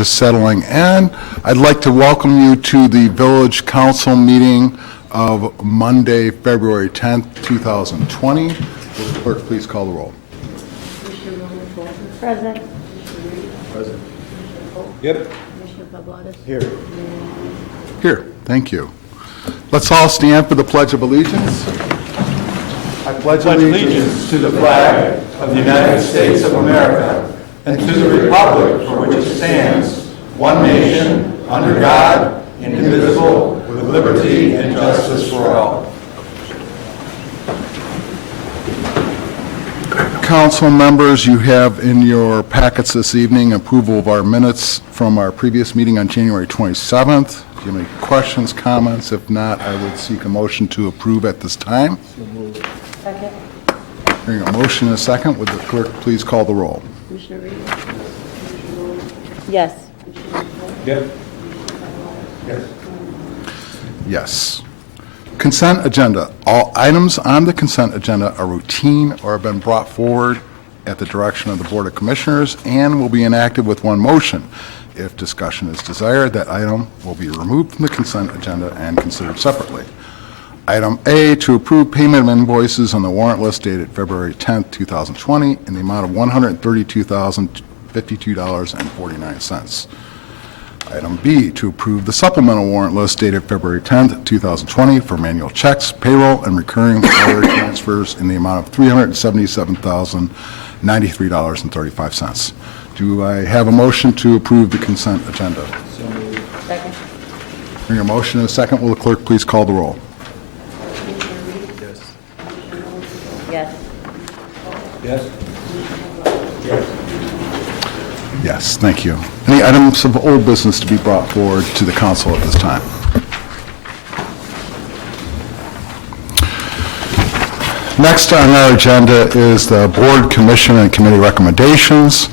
just settling in. I'd like to welcome you to the Village Council meeting of Monday, February 10th, 2020. Will the clerk please call the roll? Present. Present. Yep. Commissioner Palos. Here. Here, thank you. Let's all stand for the Pledge of Allegiance. I pledge allegiance to the flag of the United States of America and to the republic for which it stands, one nation, under God, indivisible, with liberty and justice for all. Council members, you have in your packets this evening approval of our minutes from our previous meeting on January 27th. Do you have any questions, comments? If not, I would seek a motion to approve at this time. Second. Hearing a motion and a second, would the clerk please call the roll? Commissioner Reed. Yes. Yep. Yes. Yes. Consent agenda. All items on the consent agenda are routine or have been brought forward at the direction of the Board of Commissioners and will be enacted with one motion. If discussion is desired, that item will be removed from the consent agenda and considered separately. Item A, to approve payment of invoices on the warrant list dated February 10th, 2020 in the amount of $132,052.49. Item B, to approve the supplemental warrant list dated February 10th, 2020 for manual checks, payroll, and recurring wire transfers in the amount of $377,093.35. Do I have a motion to approve the consent agenda? Second. Hearing a motion and a second, will the clerk please call the roll? Yes. Yes. Yes. Yes, thank you. Any items of old business to be brought forward to the council at this time? Next on our agenda is the board, commission, and committee recommendations.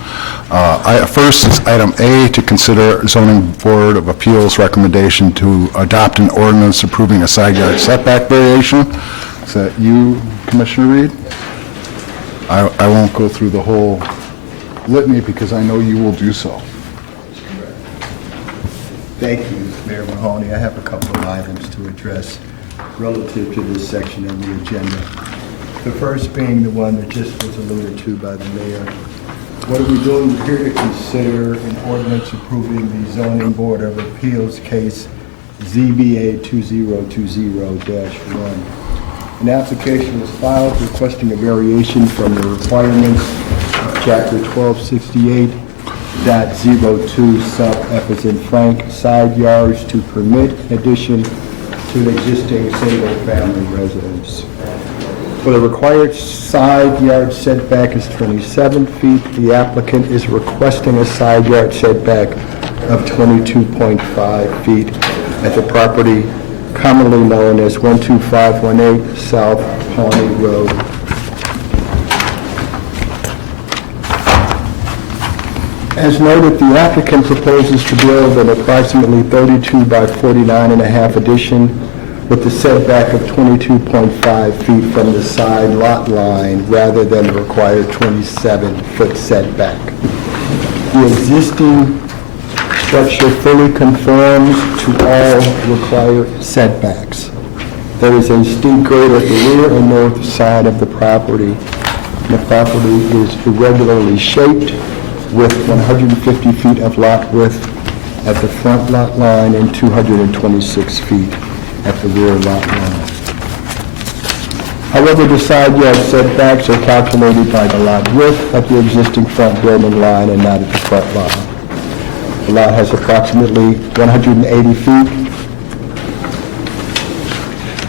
First is item A, to consider zoning board of appeals recommendation to adopt an ordinance approving a side yard setback variation. Is that you, Commissioner Reed? I won't go through the whole litany because I know you will do so. Thank you, Mayor Mahoney. I have a couple of items to address relative to this section of the agenda. The first being the one that just was alluded to by the mayor. What are we doing? We're here to consider an ordinance approving the Zoning Board of Appeals case ZBA 2020-1. An application was filed requesting a variation from the requirements of Chapter 1268.02 sub F as in Frank side yards to permit addition to an existing single-family residence. For the required side yard setback is 27 feet. The applicant is requesting a side yard setback of 22.5 feet at the property commonly known as 12518 South Pawnee Road. As noted, the applicant proposes to build an approximately 32 by 49 and a half addition with the setback of 22.5 feet from the side lot line rather than the required 27-foot setback. The existing structure fully conforms to all required setbacks. There is a steep grade at the rear and north side of the property. The property is irregularly shaped with 150 feet of lot width at the front lot line and 226 feet at the rear lot line. However, the side yard setbacks are calculated by the lot width at the existing front building line and not at the front line. The lot has approximately 180 feet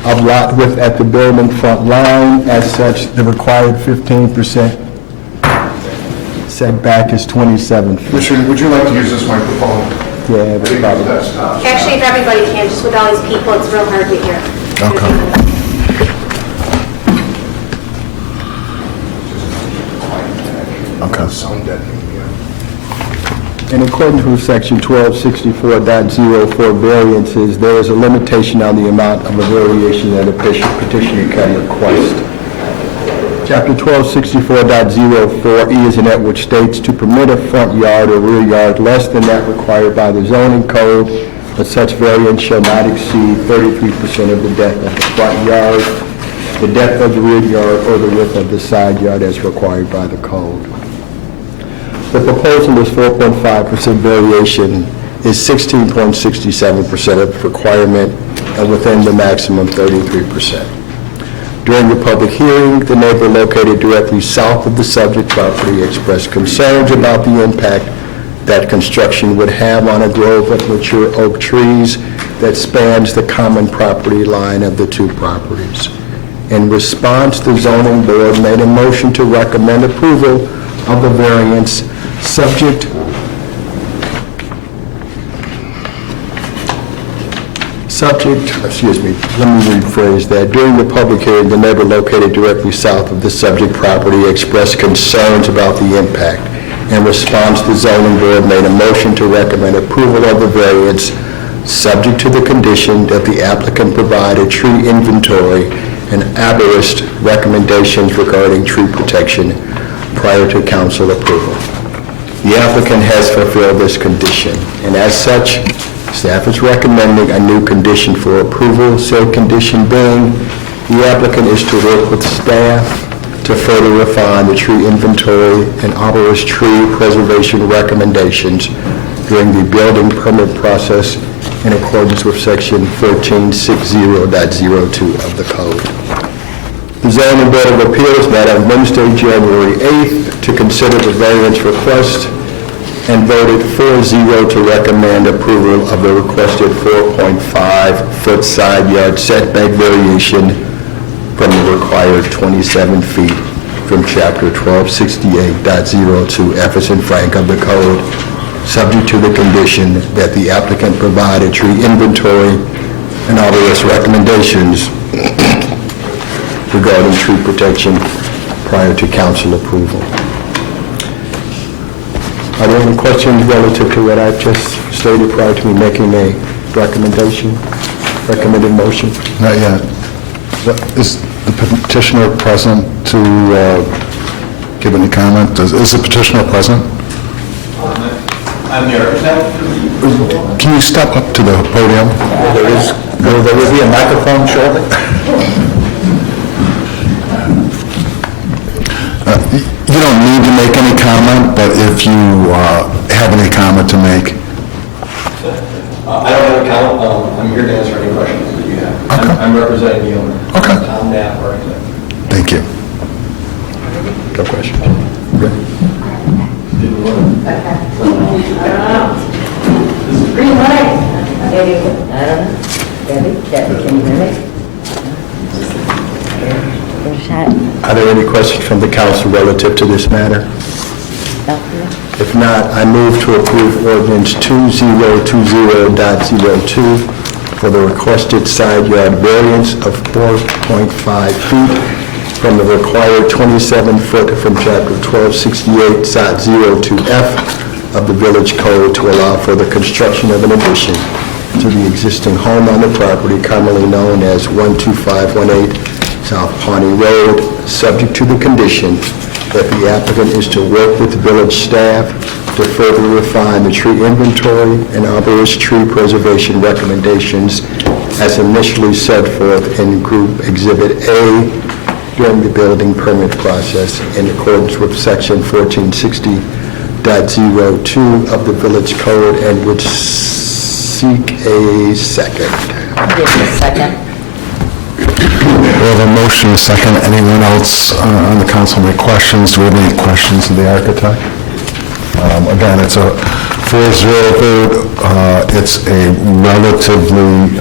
of lot width at the building front line. As such, the required 15% setback is 27 feet. Commissioner, would you like to use this microphone? Yeah, that's probably. Actually, if everybody can, just with all these people, it's real hard to hear. Okay. Okay. In accordance with Section 1264.04 variances, there is a limitation on the amount of a variation that a petitioner can request. Chapter 1264.04E is an act which states to permit a front yard or rear yard less than that required by the zoning code, but such variance shall not exceed 33% of the depth of the front yard, the depth of the rear yard, or the width of the side yard as required by the code. The proposal is 4.5% variation, is 16.67% of requirement, and within the maximum 33%. During the public hearing, the neighbor located directly south of the subject property expressed concerns about the impact that construction would have on a grove of mature oak trees that spans the common property line of the two properties. In response, the zoning board made a motion to recommend approval of the variance subject let me rephrase that. During the public hearing, the neighbor located directly south of the subject property expressed concerns about the impact. In response, the zoning board made a motion to recommend approval of the variance subject to the condition that the applicant provide a tree inventory and arborist recommendations regarding tree protection prior to council approval. The applicant has fulfilled this condition, and as such, staff is recommending a new condition for approval. Said condition being, the applicant is to work with staff to further refine the tree inventory and arborist tree preservation recommendations during the building permit process in accordance with section 1460.02 of the code. The zoning board of appeals met on Wednesday, January 8th to consider the variance request and voted 4-0 to recommend approval of the requested 4.5-foot side yard setback variation from the required 27 feet from Chapter 1268.02 F as in Frank of the Code, subject to the condition that the applicant provide a tree inventory and arborist recommendations regarding tree protection prior to council approval. Are there any questions relative to what I've just stated prior to me making a recommended motion? Not yet. Is the petitioner present to give any comment? Is the petitioner present? I'm the architect. Can you step up to the podium? Will there be a microphone shortly? You don't need to make any comment, but if you have any comment to make. I don't have a comment. I'm here to answer any questions that you have. Okay. I'm representing the owner. Okay. Tom Knapp, architect. Thank you. No questions. Green light. Debbie, I don't know. Debbie, can you hear me? There's a shot. Are there any questions from the council relative to this matter? If not, I move to approve ordinance 2020.02 for the requested side yard variance of 4.5 feet from the required 27 foot from Chapter 1268.02F of the Village Code to allow for the construction of an addition to the existing home on the property commonly known as 12518 South Pawnee Road, subject to the condition that the applicant is to work with village staff to further refine the tree inventory and arborist tree preservation recommendations as initially set forth in Group Exhibit A during the building permit process in accordance with Section 1460.02 of the Village Code, and would seek a second. I'll give you a second. We have a motion, a second. Anyone else on the council make questions? Do we have any questions of the architect? Again, it's a 4-0 vote. It's a relatively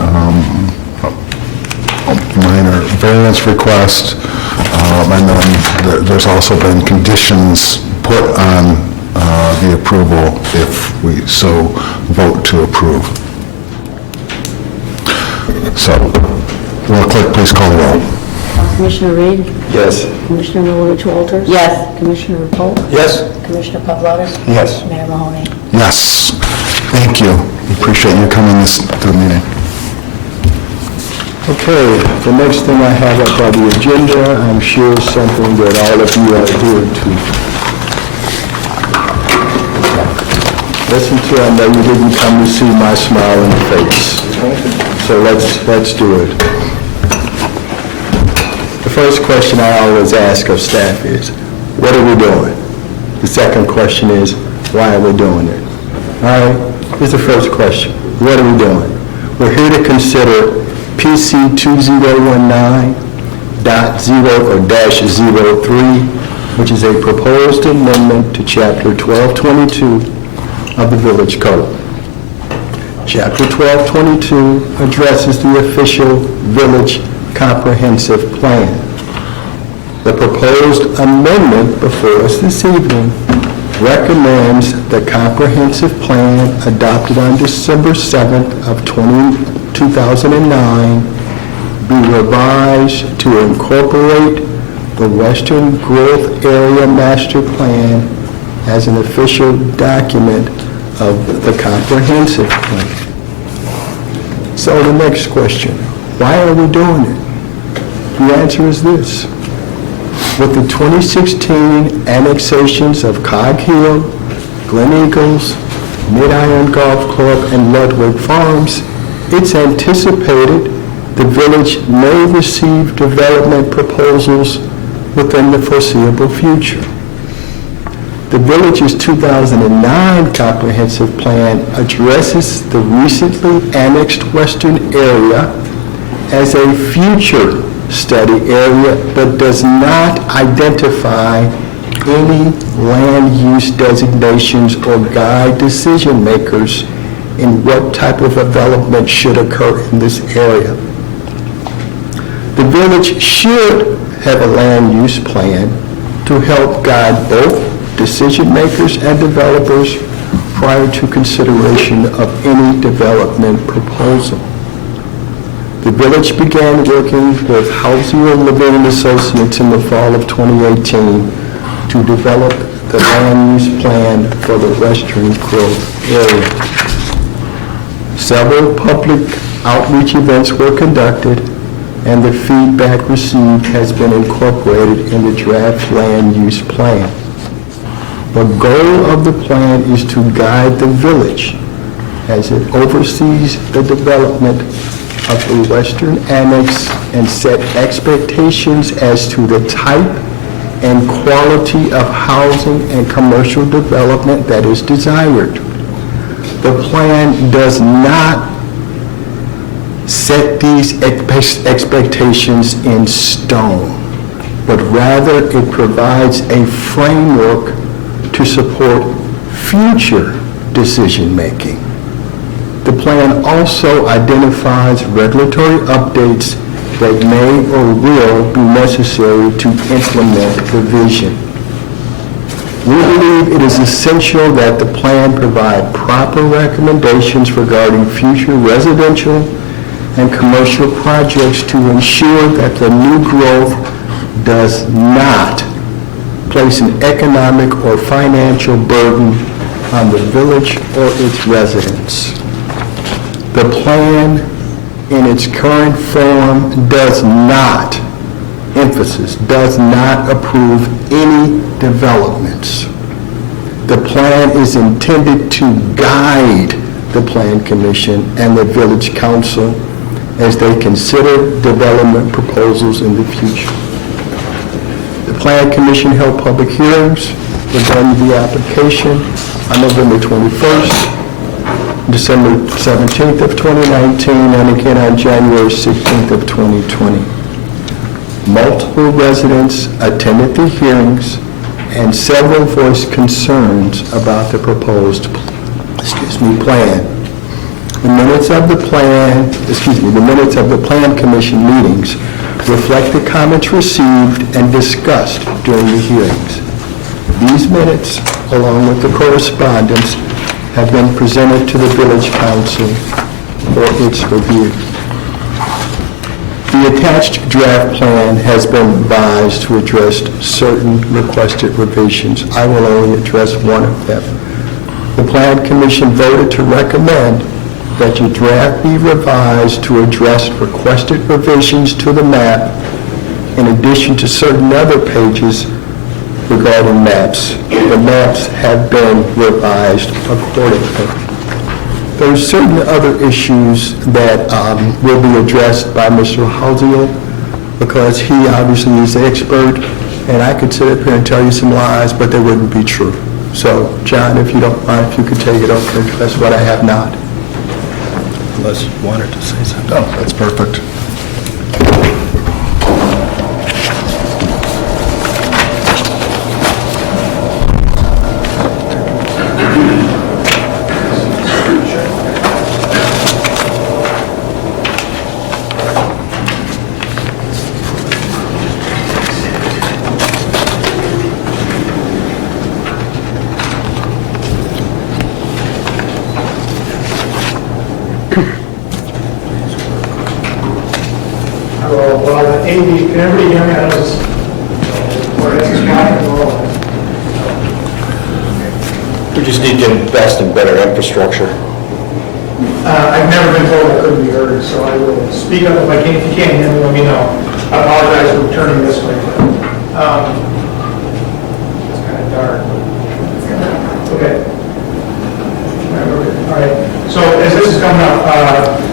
minor variance request. And then there's also been conditions put on the approval if we so vote to approve. So, will the clerk please call the roll? Commissioner Reed? Yes. Commissioner Milovich Walters? Yes. Commissioner Polk? Yes. Commissioner Pavlonis? Yes. Mayor Mahoney? Yes. Thank you. We appreciate you coming to the meeting. Okay, the next thing I have up on the agenda, I'm sure is something that all of you are here to listen to. I know you didn't come to see my smiling face, so let's do it. The first question I always ask of staff is, what are we doing? The second question is, why are we doing it? All right, here's the first question. What are we doing? We're here to consider PC 2019.0/03, which is a proposed amendment to Chapter 1222 of the Village Code. Chapter 1222 addresses the official village comprehensive plan. The proposed amendment before us this evening recommends the comprehensive plan adopted on December 7th of 2009 be revised to incorporate the Western Growth Area Master Plan as an official document of the comprehensive plan. So the next question, why are we doing it? The answer is this. With the 2016 annexations of Cog Hill, Glen Eagles, Mid-Iron Golf Club, and Ludwig Farms, it's anticipated the village may receive development proposals within the foreseeable future. The village's 2009 comprehensive plan addresses the recently annexed western area as a future study area, but does not identify any land use designations or guide decision makers in what type of development should occur in this area. The village should have a land use plan to help guide both decision makers and developers prior to consideration of any development proposal. The village began working with Housing and Living Associates in the fall of 2018 to develop the land use plan for the Western Growth area. Several public outreach events were conducted, and the feedback received has been incorporated in the draft land use plan. The goal of the plan is to guide the village as it oversees the development of the Western Annex and set expectations as to the type and quality of housing and commercial development that is desired. The plan does not set these expectations in stone, but rather it provides a framework to support future decision-making. The plan also identifies regulatory updates that may or will be necessary to implement the vision. We believe it is essential that the plan provide proper recommendations regarding future residential and commercial projects to ensure that the new growth does not place an economic or financial burden on the village or its residents. The plan in its current form does not, emphasis, does not approve any developments. The plan is intended to guide the Plan Commission and the Village Council as they consider development proposals in the future. The Plan Commission held public hearings regarding the application on November 21st, December 17th of 2019, and again on January 16th of 2020. Multiple residents attended the hearings, and several voiced concerns about the proposed, plan. The minutes of the Plan Commission meetings reflect the comments received and discussed during the hearings. These minutes, along with the correspondence, have been presented to the Village Council for its review. The attached draft plan has been revised to address certain requested revisions. I will only address one of them. The Plan Commission voted to recommend that your draft be revised to address requested revisions to the map in addition to certain other pages regarding maps. The maps have been revised accordingly. There are certain other issues that will be addressed by Mr. Halsey because he obviously is the expert, and I could sit up here and tell you some lies, but they wouldn't be true. So, John, if you don't mind, if you could take it over and address what I have not. Unless you wanted to say something. No, that's perfect. Well, Amy, can everybody hear me? I was, or is this mine? We just need to invest in better infrastructure. I've never been told I couldn't be heard, so I will speak up if I can. If you can't hear me, let me know. I apologize for turning this way. It's kind of dark. Okay. All right. So as this is coming up,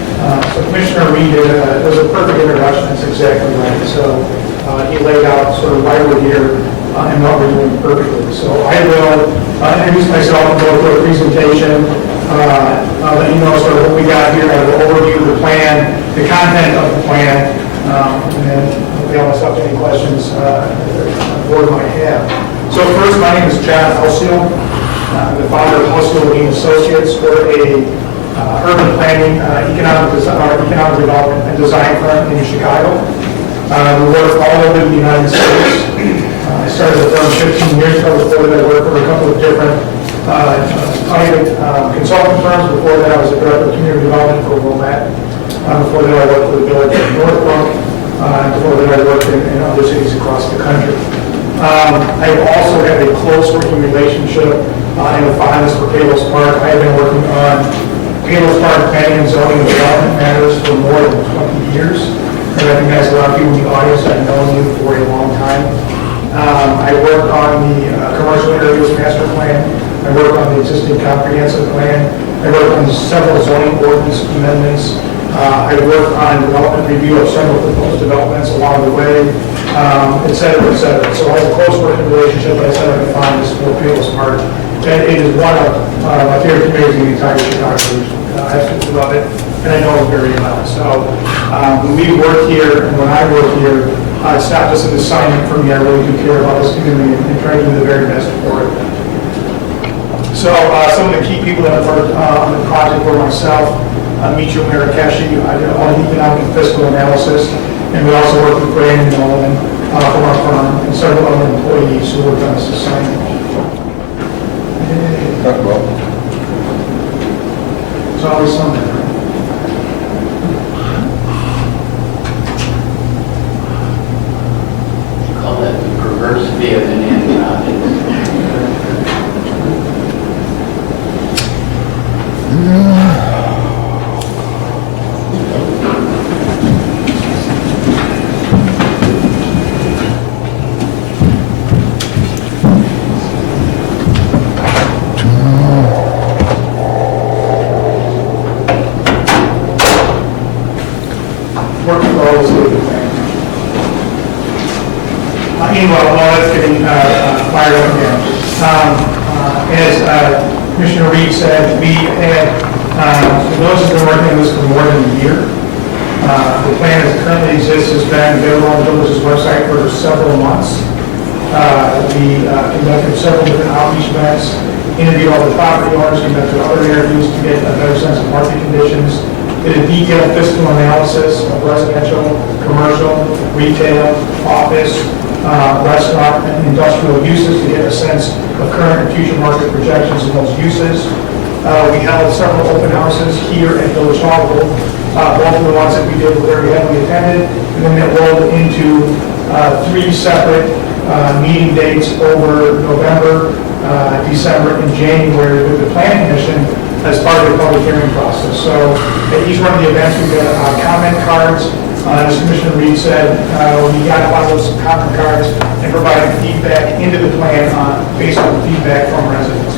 so Commissioner Reed it was a perfect introduction. That's exactly right. So he laid out sort of why we're here and what we're doing perfectly. So I will introduce myself and go through a presentation. I'll let you know sort of what we got here, the overview of the plan, the content of the plan, and then I'll be able to stop to any questions the board might have. So first, my name is John Halsey. I'm the founder of Halsey Lean Associates. We're a urban planning, economic development and design firm in Chicago. We work all over the United States. I started the firm 15 years ago. Before that, I worked for a couple of different private consulting firms. Before that, I was a director of community development for Wilmette. Before that, I worked for the village of Northbrook. Before that, I worked in other cities across the country. I also have a close working relationship and a fondness for Palos Park. I have been working on Palos Park planning and zoning and development matters for more than 20 years. I recognize a lot of people in the audience that have known you for a long time. I work on the commercial areas master plan. I work on the existing comprehensive plan. I work on several zoning ordinance amendments. I work on development review of several proposed developments along the way, et cetera, et cetera. So I have a close working relationship, but I said I can find this for Palos Park. And it is one of my favorite communities in the entire Chicago region. I absolutely love it, and I know it very well. So when we work here, and when I work here, it's not just an assignment for me. I really do care about this community and try to do the very best for it. So some of the key people that have worked on the project were myself, Michio Mirakeshi. I did all the economic and fiscal analysis, and we also worked with Brandon Nolan from our firm and several other employees who worked on this assignment. It's always something, right? You call that the perversity of inanimate objects. Working for all the state plans. Meanwhile, while that's getting fired up again, as Commissioner Reed said, we had, for those who've been working on this for more than a year, the plan as it currently exists has been available on the village's website for several months. We conducted several different outreach events, interviewed all the property owners, conducted other interviews to get a better sense of market conditions, did a detailed fiscal analysis of residential, commercial, retail, office, restaurant, and industrial uses to get a sense of current and future market projections in those uses. We held several open houses here at Village Hall. Both of the ones that we did were very heavily attended, and then that rolled into 3 separate meeting dates over November, December, and January with the Planning Commission as part of the public hearing process. So at each one of the events, we've got comment cards. As Commissioner Reed said, we got a lot of those comment cards and provided feedback into the plan based on feedback from residents.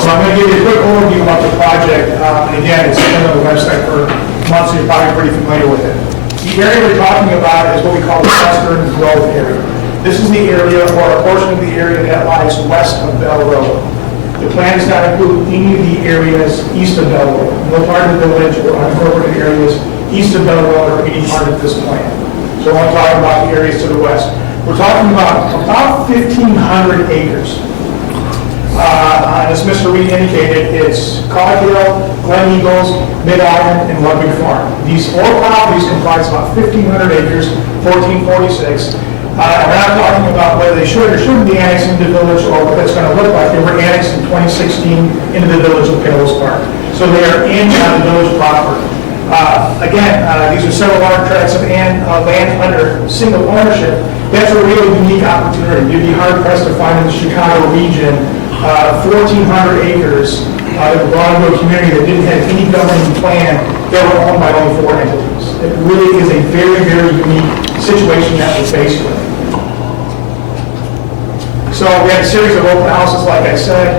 So I'm going to give you a quick overview about the project. And again, it's been on the website for months, so you're probably pretty familiar with it. The area we're talking about is what we call the Western Grove area. This is the area, or a portion of the area that lies west of Bell Road. The plan does not include any of the areas east of Bell Road. No part of the village or unincorporated areas east of Bell Road are any part of this plan. So we're only talking about the areas to the west. We're talking about 1,500 acres. As Mr. Reed indicated, it's Cog Hill, Glen Eagles, Mid-Island, and Ludwig Farm. These four properties comprise about 1,500 acres, 1446. We're not talking about whether they should or shouldn't be annexed into the village or what that's going to look like. They were annexed in 2016 into the village of Palos Park. So they are in the village proper. Again, these are several large tracts of land under single ownership. That's a really unique opportunity. You'd be hard pressed to find in the Chicago region 1,400 acres that belong to a community that didn't have any governing plan that were owned by only 4 entities. It really is a very, very unique situation that we're faced with. So we had a series of open houses, like I said,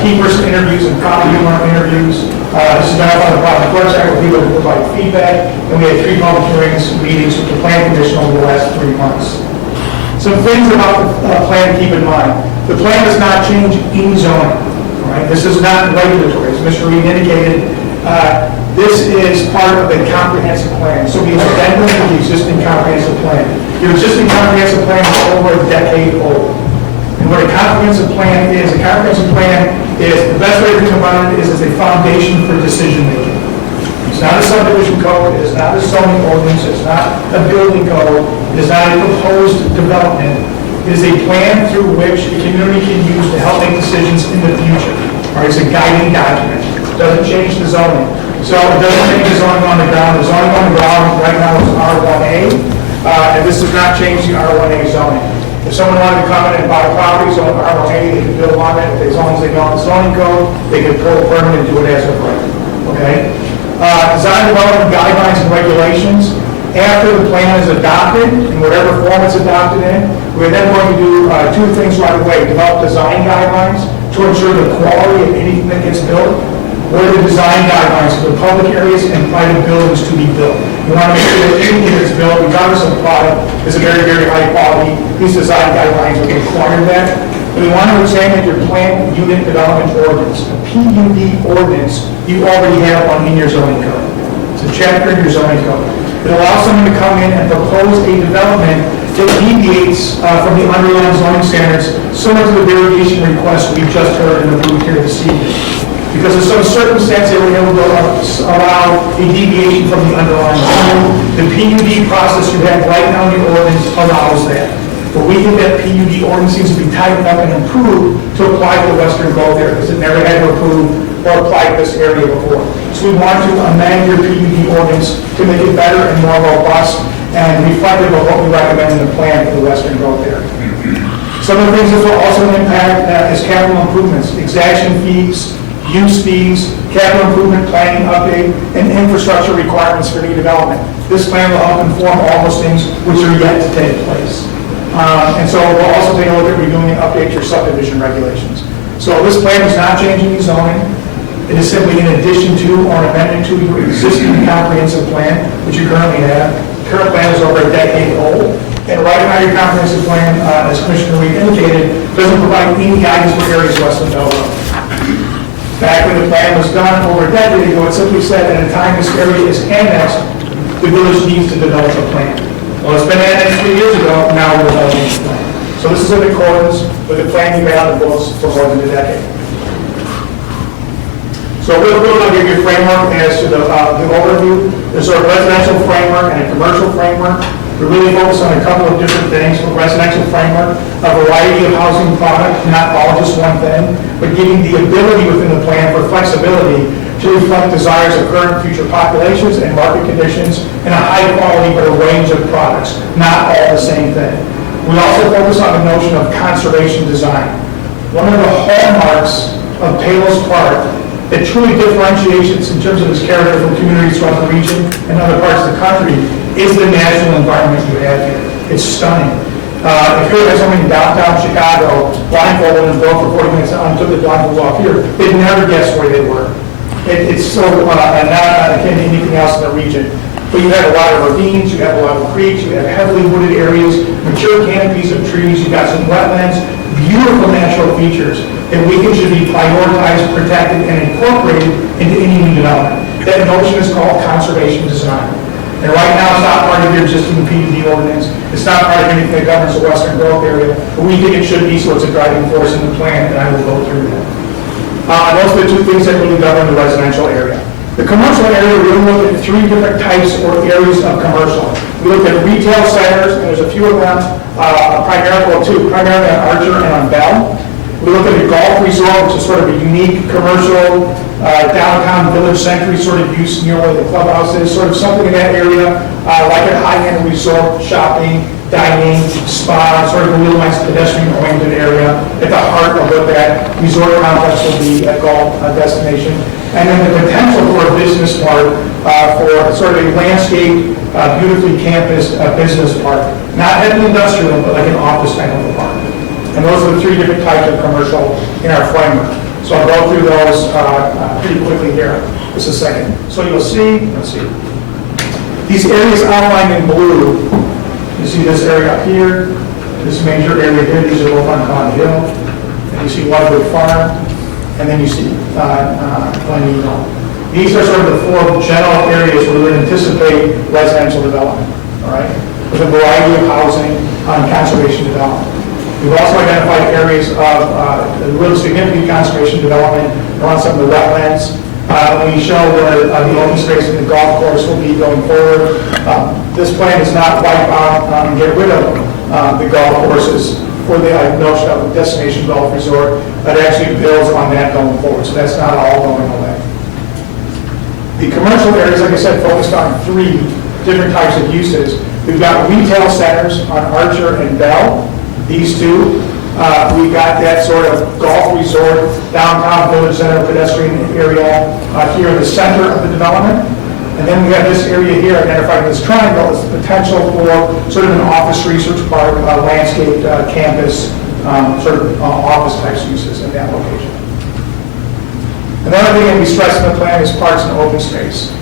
key person interviews and property owner interviews. This is done by the Public Works Act, where people provide feedback, and we had 3 public hearings, meetings with the Plan Commission over the last 3 months. Some things about the plan to keep in mind. The plan does not change any zoning. Right? This is not regulatory. As Mr. Reed indicated, this is part of the comprehensive plan. So we addendum to the existing comprehensive plan. Your existing comprehensive plan is over a decade old. And what a comprehensive plan is, the best way to think about it is it's a foundation for decision making. It's not a subdivision code, it is not a zoning ordinance, it's not a building code, it is not a proposed development. It is a plan through which the community can use to help make decisions in the future. All right, it's a guiding document. It doesn't change the zoning. So it doesn't change the zoning on the ground. The zoning on the ground right now is R1A, and this does not change the R1A zoning. If someone wanted to come in and buy property on R1A, they could build on it. As long as they know the zoning code, they could pull a permit and do it as of right. Okay? Design development guidelines and regulations. After the plan is adopted, in whatever form it's adopted in, we're then going to do 2 things right away. Develop design guidelines to ensure the quality of anything that gets built. What are the design guidelines for the public areas and private buildings to be built? We want to make sure that anything that's built, regardless of the product, is a very, very high quality. These design guidelines will require that. But we want to examine your planned unit development ordinance. A PUD ordinance you already have one in your zoning code. It's a chapter in your zoning code. It allows someone to come in and propose a development that deviates from the underlying zoning standards, similar to the variation request we just heard and approved here this evening. Because in some circumstance, they were able to allow a deviation from the underlying zoning. The PUD process you have right now in your ordinance allows that. But we think that PUD ordinance needs to be tightened up and improved to apply to the Western Grove area, because it never had to approve or apply to this area before. So we want to amend your PUD ordinance to make it better and more robust and reflective of what we recommend in the plan for the Western Grove area. Some of the things this will also impact is capital improvements, exaction fees, use fees, capital improvement planning update, and infrastructure requirements for new development. This plan will help inform all those things which are yet to take place. And so we'll also take a look at reviewing and update your subdivision regulations. So this plan is not changing the zoning. It is simply in addition to or an amendment to your existing comprehensive plan, which you currently have. The current plan is over a decade old. And right now your comprehensive plan, as Commissioner Reed indicated, doesn't provide any guidance for areas west of Bell Road. Back when the plan was done over a decade ago, it simply said at a time this area is annexed, the village needs to develop a plan. Well, it's been annexed 3 years ago, now we're developing a plan. So this is in accordance with the plan you've had on the books for more than a decade. So we'll give you a framework as to the overview. There's a residential framework and a commercial framework. We really focus on a couple of different things. For residential framework, a variety of housing product, not all just one thing, but giving the ability within the plan for flexibility to reflect desires of current and future populations and market conditions in a high quality but a range of products, not all the same thing. We also focus on the notion of conservation design. One of the hallmarks of Palos Park that truly differentiates it in terms of its character from communities throughout the region and other parts of the country is the natural environment you have here. It's stunning. If you were someone in downtown Chicago, blindfolded and drove for 40 minutes and took the blindfold off here, they'd never guess where they were. It's so not akin to anything else in the region. But you have a lot of ravines, you have a lot of creeks, you have heavily wooded areas, mature canopies of trees, you've got some wetlands, beautiful natural features that we think should be prioritized, protected, and incorporated into any new development. That notion is called conservation design. And right now, it's not part of your existing PUD ordinance. It's not part of anything that governs the western growth area, but we think it should be, so it's a driving force in the plan, and I will go through that. Those are the two things that really govern the residential area. The commercial area, we look at three different types or areas of commercial. We look at retail centers, and there's a few of them, primarily on Archer and on Bell. We look at a golf resort, which is sort of a unique commercial downtown village century sort of use near where the clubhouse is, sort of something in that area, like a high-end resort, shopping, dining, spa, sort of a real nice pedestrian-oriented area at the heart of what that resort complex will be, a golf destination. And then the potential for a business park, for sort of a landscape, beautifully campused business park. Not heavy industrial, but like an office type of a park. And those are the three different types of commercial in our framework. So I'll go through those pretty quickly here. Just a second. So you'll see, let's see. These areas outlined in blue, you see this area up here, this major area here, these are both on Con Hill. And you see Ludwig Farm, and then you see Glen Eagle. These are sort of the four general areas where we would anticipate residential development, all right? With a variety of housing on conservation development. We've also identified areas of real significant conservation development around some of the wetlands. We show where the open space and the golf course will be going forward. This plan does not wipe out and get rid of the golf courses for the notion of a destination golf resort, but actually builds on that going forward. So that's not all going away. The commercial areas, like I said, focused on three different types of uses. We've got retail centers on Archer and Bell. These two, we got that sort of golf resort, downtown village center, pedestrian area here in the center of the development. And then we have this area here identified in this triangle as the potential for sort of an office research park, landscaped campus, sort of office types uses in that location. Another thing that we stress in the plan is parks and open space.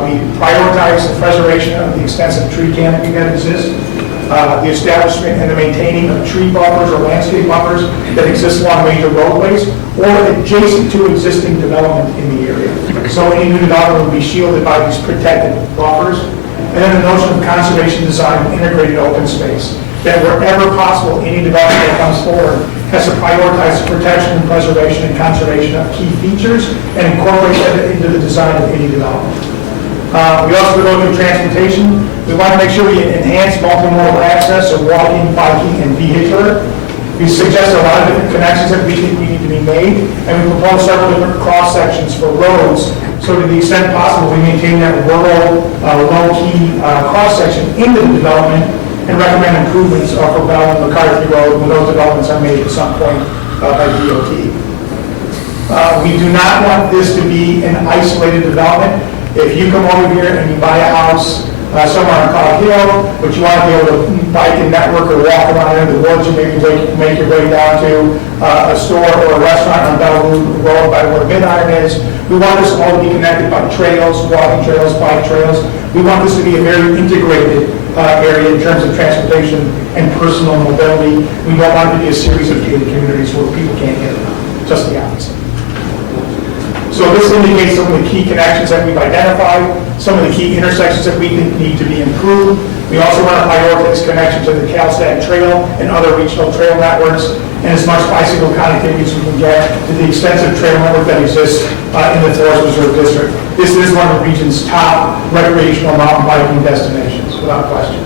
We prioritize the preservation of the extensive tree canopy that exists. The establishment and the maintaining of tree buffers or landscape buffers that exist along major roadways or adjacent to existing development in the area. So any new development will be shielded by these protected buffers. And then the notion of conservation design and integrated open space. That wherever possible, any development that comes forward has to prioritize the protection and preservation and conservation of key features and incorporate that into the design of any development. We also go through transportation. We want to make sure we enhance multimodal access, so walking, biking, and vehicular. We suggest a lot of different connections that we think we need to be made, and we propose several different cross-sections for roads, so to the extent possible, we maintain that rural, low-key cross-section into the development and recommend improvements for Bell and McCarthy Road when those developments are made at some point by DOT. We do not want this to be an isolated development. If you come over here and you buy a house somewhere on Cog Hill, but you want to be able to bike and network or walk around in the woods and maybe make your way down to a store or a restaurant on Bellevue Road by where Midiron is, we want this all to be connected by trails, walking trails, bike trails. We want this to be a very integrated area in terms of transportation and personal mobility. We don't want it to be a series of gated communities where people can't get around, just the opposite. So this indicates some of the key connections that we've identified, some of the key intersections that we think need to be improved. We also want to prioritize connection to the CalSTAG Trail and other regional trail networks, and as much bicycle connectivity as we can get to the extensive trail network that exists in the Forest Reserve District. This is one of the region's top recreational mountain biking destinations, without question.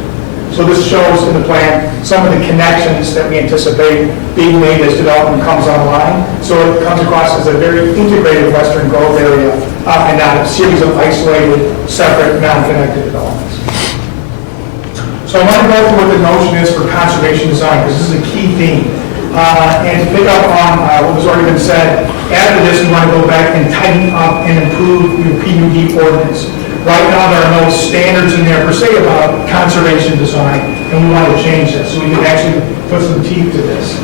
So this shows in the plan some of the connections that we anticipate being made as development comes online. So it comes across as a very integrated western growth area and not a series of isolated, separate, non-connected developments. So I want to go through what the notion is for conservation design, because this is a key theme. And to pick up on what was already been said, after this, we want to go back and tighten up and improve your PUD ordinance. Right now, there are no standards in there per se about conservation design, and we want to change that so we can actually put some teeth to this.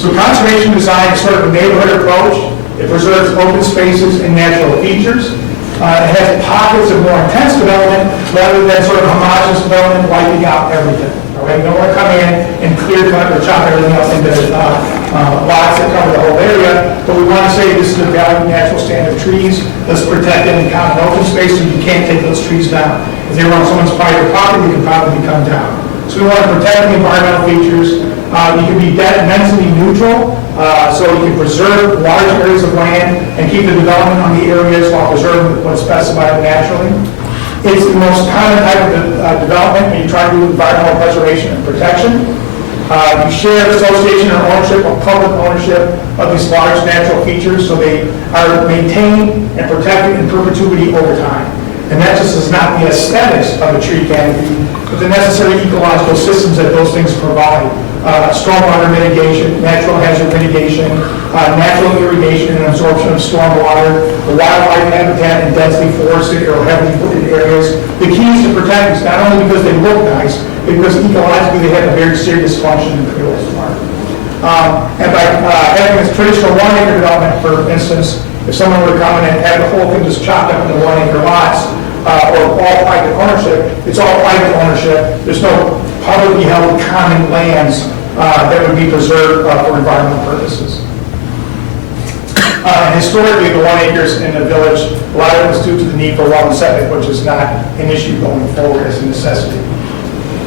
So conservation design is sort of a neighborhood approach. It preserves open spaces and natural features. It has pockets of more intense development rather than sort of homogeneous development wiping out everything. All right, you don't want to come in and clear cut or chop everything up into lots that cover the whole area, but we want to say this is a valued natural stand of trees. Let's protect them and count an open space so you can't take those trees down. If they were on someone's private property, they can probably come down. So we want to protect the environmental features. You can be density neutral, so you can preserve large areas of land and keep the development on the areas while preserving what's specified naturally. It's the most common type of development when you try to do environmental preservation and protection. You share association or ownership or public ownership of these large natural features, so they are maintained and protected in perpetuity over time. And that just is not the aesthetics of a tree canopy, but the necessary ecological systems that those things provide. Stormwater mitigation, natural hazard mitigation, natural irrigation and absorption of stormwater, the wildlife habitat and densely forested or heavily wooded areas. The key is to protect these, not only because they look nice, but because ecologically they have a very serious function in the field market. And by having this traditional 1 acre development, for instance, if someone were to come in and have the whole thing just chopped up into 1 acre lots, or all private ownership, it's all private ownership. There's no publicly held common lands that would be preserved for environmental purposes. Historically, the 1 acres in the village, a lot of it was due to the need for well and septic, which is not an issue going forward as a necessity.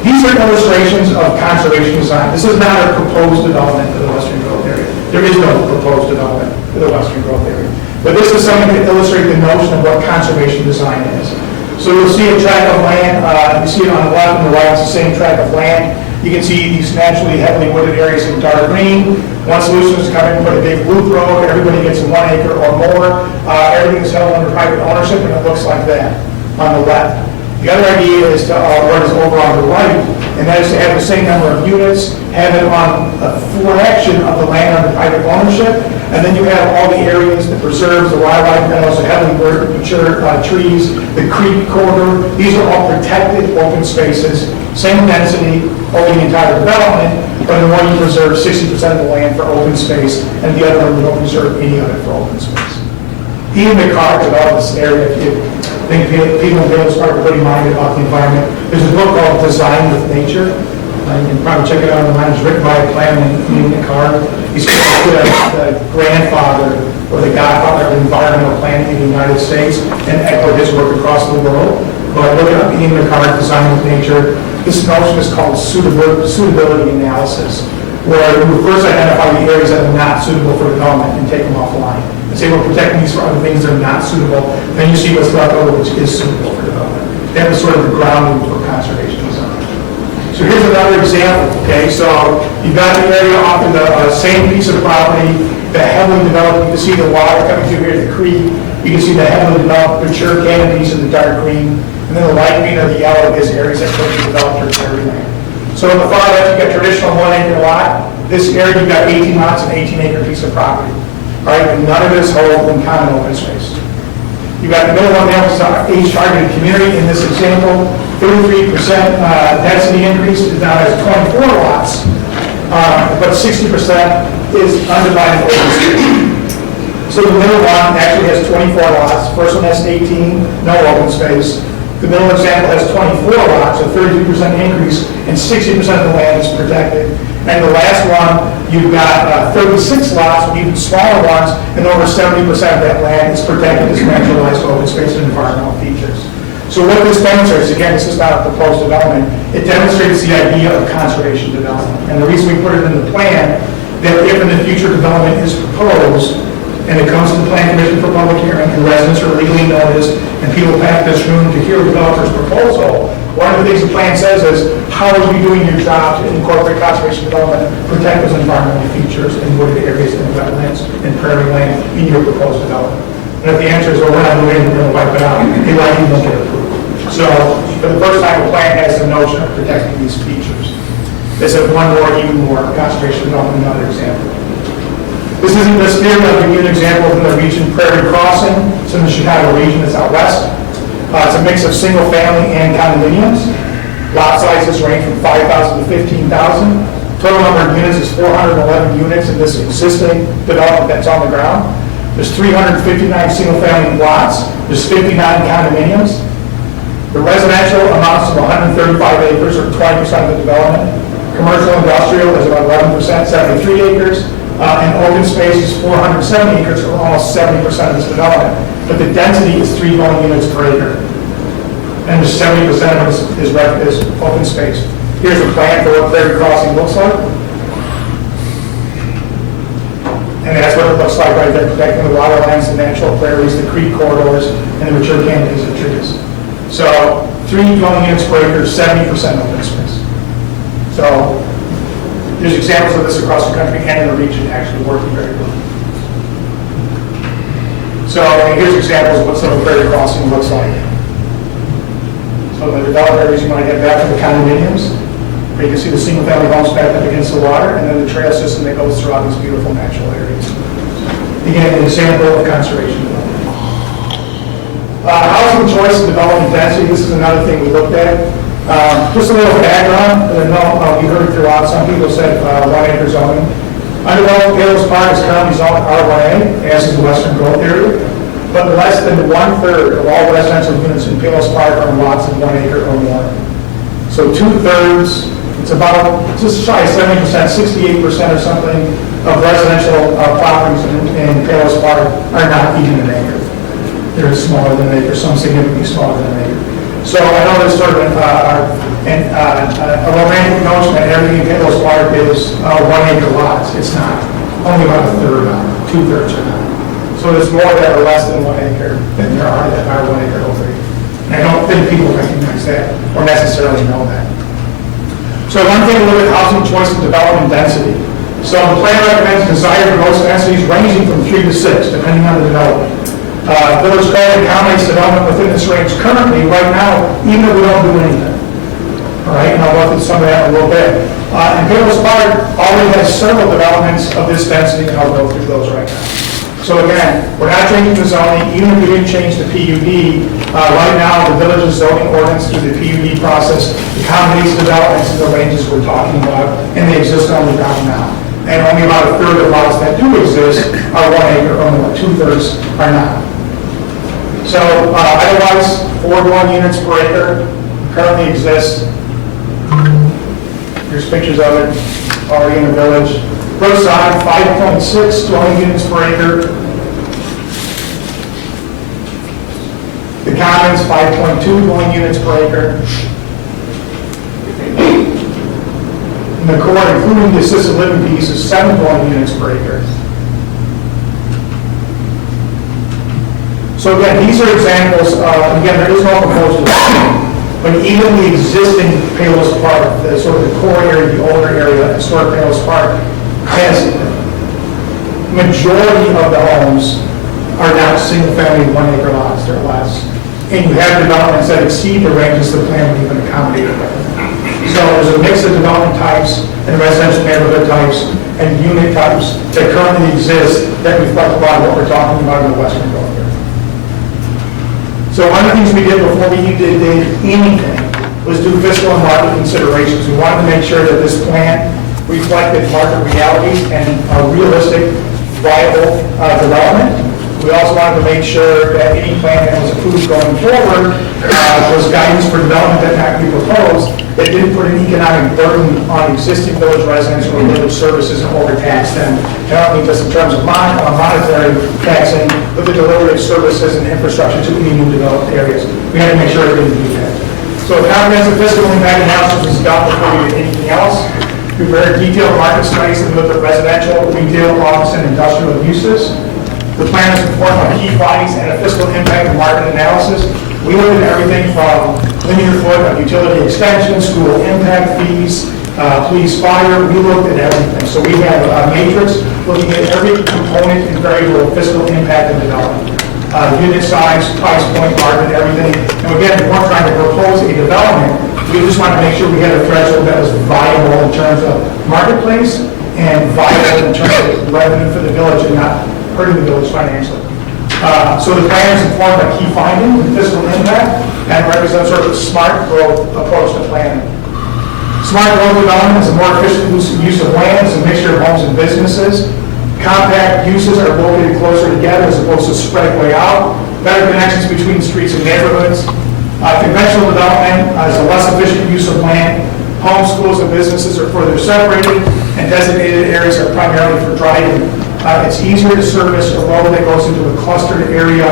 These are illustrations of conservation design. This is not a proposed development for the Western Growth Area. There is no proposed development for the Western Growth Area. But this is something to illustrate the notion of what conservation design is. So you'll see a tract of land, you see it on the left and the right, it's the same tract of land. You can see these naturally heavily wooded areas in dark green. One solution is to come in and put a big loop road, everybody gets a 1 acre or more. Everything is held under private ownership and it looks like that on the left. The other idea is to, what is over on the right, and that is to have the same number of units, have it on a fraction of the land under private ownership, and then you have all the areas, the preserves, the wildlife meadows, the heavily mature trees, the creek corridor. These are all protected open spaces, same density over the entire development, but in one you preserve 60% of the land for open space, and the other one you don't preserve any of it for open space. Ian McCart developed this area. If you think people in Palos are pretty minded about the environment, there's a book called Design with Nature. You can probably check it out online. It's written by a planner named Ian McCart. He's the grandfather or the godfather of environmental planning in the United States and echoed his work across the world. But look up Ian McCart, Design with Nature. This notion is called suitability analysis, where you first identify the areas that are not suitable for development and take them offline. And say we're protecting these for other things that are not suitable. Then you see what's left over, which is suitable for development. That was sort of the grounding for conservation design. So here's another example, okay? So you've got the area off of the same piece of property that heavily developed. You can see the water coming through here at the creek. You can see the heavily developed mature canopies in the dark green. And then the light green or the yellow is areas that could be developed or prairie land. So on the far left, you've got traditional 1 acre lot. This area, you've got 18 lots and 18 acre piece of property. All right, and none of it is held in common open space. You've got the middle one there, which is our age-targeted community. In this example, 33% density increase is now has 24 lots, but 60% is undivided open space. So the middle one actually has 24 lots. First one has 18, no open space. The middle example has 24 lots, a 32% increase, and 60% of the land is protected. And the last one, you've got 36 lots, even smaller ones, and over 70% of that land is protected as naturalized open space and environmental features. So what this demonstrates, again, this is not a proposed development, it demonstrates the idea of conservation development. And the reason we put it in the plan, that if in the future development is proposed, and it comes to the Plan Commission for public hearing, and residents are legally noticed, and people pack this room to hear the developer's proposal, one of the things the plan says is, how are you doing your job to incorporate conservation development, protect those environmental features in wooded areas and wetlands and prairie land in your proposed development? And if the answer is, well, we're not doing it, we're going to wipe it out, they likely won't get approved. So, for the first time, the plan has the notion of protecting these features. This is one more, even more concentration development, another example. This isn't this here, but I'll give you an example from the region Prairie Crossing. It's in the Chicago region, it's out west. It's a mix of single family and condominiums. Lot sizes range from 5,000 to 15,000. Total number of units is 411 units in this existing development that's on the ground. There's 359 single family lots. There's 59 condominiums. The residential amounts to 135 acres, or 20% of the development. Commercial industrial is about 11%, 73 acres. And open space is 470 acres, or almost 70% of this development. But the density is 3 dwelling units per acre. And the 70% of it is open space. Here's a plan for what Prairie Crossing looks like. And that's what it looks like right there, protecting the waterlands, the natural prairies, the creek corridors, and the mature canopies of trees. So 3 dwelling units per acre, 70% open space. So there's examples of this across the country and in the region actually working very well. So here's examples of what some of Prairie Crossing looks like. So the developed areas you might have back to the condominiums, where you can see the single-family homes back up against the water, and then the trail system that goes throughout these beautiful natural areas. Again, an example of conservation development. Housing choice and development density, this is another thing we looked at. Just a little background, you heard it throughout, some people said 1 acre zoning. Undeveloped Palos Park is currently zoned R1A, as is the western growth area, but less than 1/3 of all residential units in Palos Park are on lots of 1 acre or more. So 2/3, it's about just shy of 70%, 68% or something of residential properties in Palos Park are not even an acre. They're smaller than an acre, some significantly smaller than an acre. So I know there's sort of a romantic notion that everything in Palos Park is 1 acre lots. It's not. Only about 1/3 are, 2/3 are not. So there's more that are less than 1 acre than there are that are 1 acre over. And I don't think people recognize that or necessarily know that. So one thing to look at housing choice and development density. So the plan recommends desired gross densities ranging from 3 to 6, depending on the development. Village code accommodates development within this range currently, right now, even if we don't do anything. All right, and I'll go through some of that in a little bit. And Palos Park already has several developments of this density, and I'll go through those right now. So again, we're not changing the zoning, even if we didn't change the PUD. Right now, the village's zoning ordinance through the PUD process accommodates developments in the ranges we're talking about, and they exist on the ground now. And only about 1/3 of lots that do exist are 1 acre or more, 2/3 are not. So otherwise, 4 dwelling units per acre currently exist. Here's pictures of it already in the village. Brookside, 5.6 dwelling units per acre. The Commons, 5.2 dwelling units per acre. And the core, including the assisted living piece, is 7 dwelling units per acre. So again, these are examples, again, there is no proposed development, but even the existing Palos Park, the sort of the core area, the older area, historic Palos Park, has majority of the homes are now single-family 1 acre lots, they're less. And you have developments that exceed the ranges the plan would even accommodate. So there's a mix of development types and residential neighborhood types and unit types that currently exist that reflect a lot of what we're talking about in the western Gulf area. So one of the things we did before we did anything was do fiscal and market considerations. We wanted to make sure that this plan reflected market realities and a realistic, viable development. We also wanted to make sure that any plan that was approved going forward was guidance for development that might be proposed that didn't put an economic burden on existing village residents or village services and overtax them, not only just in terms of monetary taxing, but the delivery of services and infrastructure to any new developed areas. We had to make sure it didn't do that. So a comprehensive fiscal impact analysis was done before we did anything else. We very detailed market studies that looked at residential, retail, office, and industrial uses. The plan is informed by key findings and a fiscal impact and market analysis. We looked at everything from linear foot of utility extension, school impact fees, police fire. We looked at everything. So we have a matrix looking at every component and variable of fiscal impact and development. unit size, price point, market, everything. And again, we weren't trying to propose a development. We just wanted to make sure we had a threshold that was viable in terms of marketplace and viable in terms of revenue for the village and not hurting the village financially. So the plan is informed by key findings and fiscal impact and represents sort of a smart growth approach to planning. Smart growth development is a more efficient use of land, it's a mixture of homes and businesses. Compact uses are located closer together as opposed to spread way out. Better connections between streets and neighborhoods. Conventional development is a less efficient use of land. Homes, schools, and businesses are further separated, and designated areas are primarily for driving. It's easier to service a road that goes into a clustered area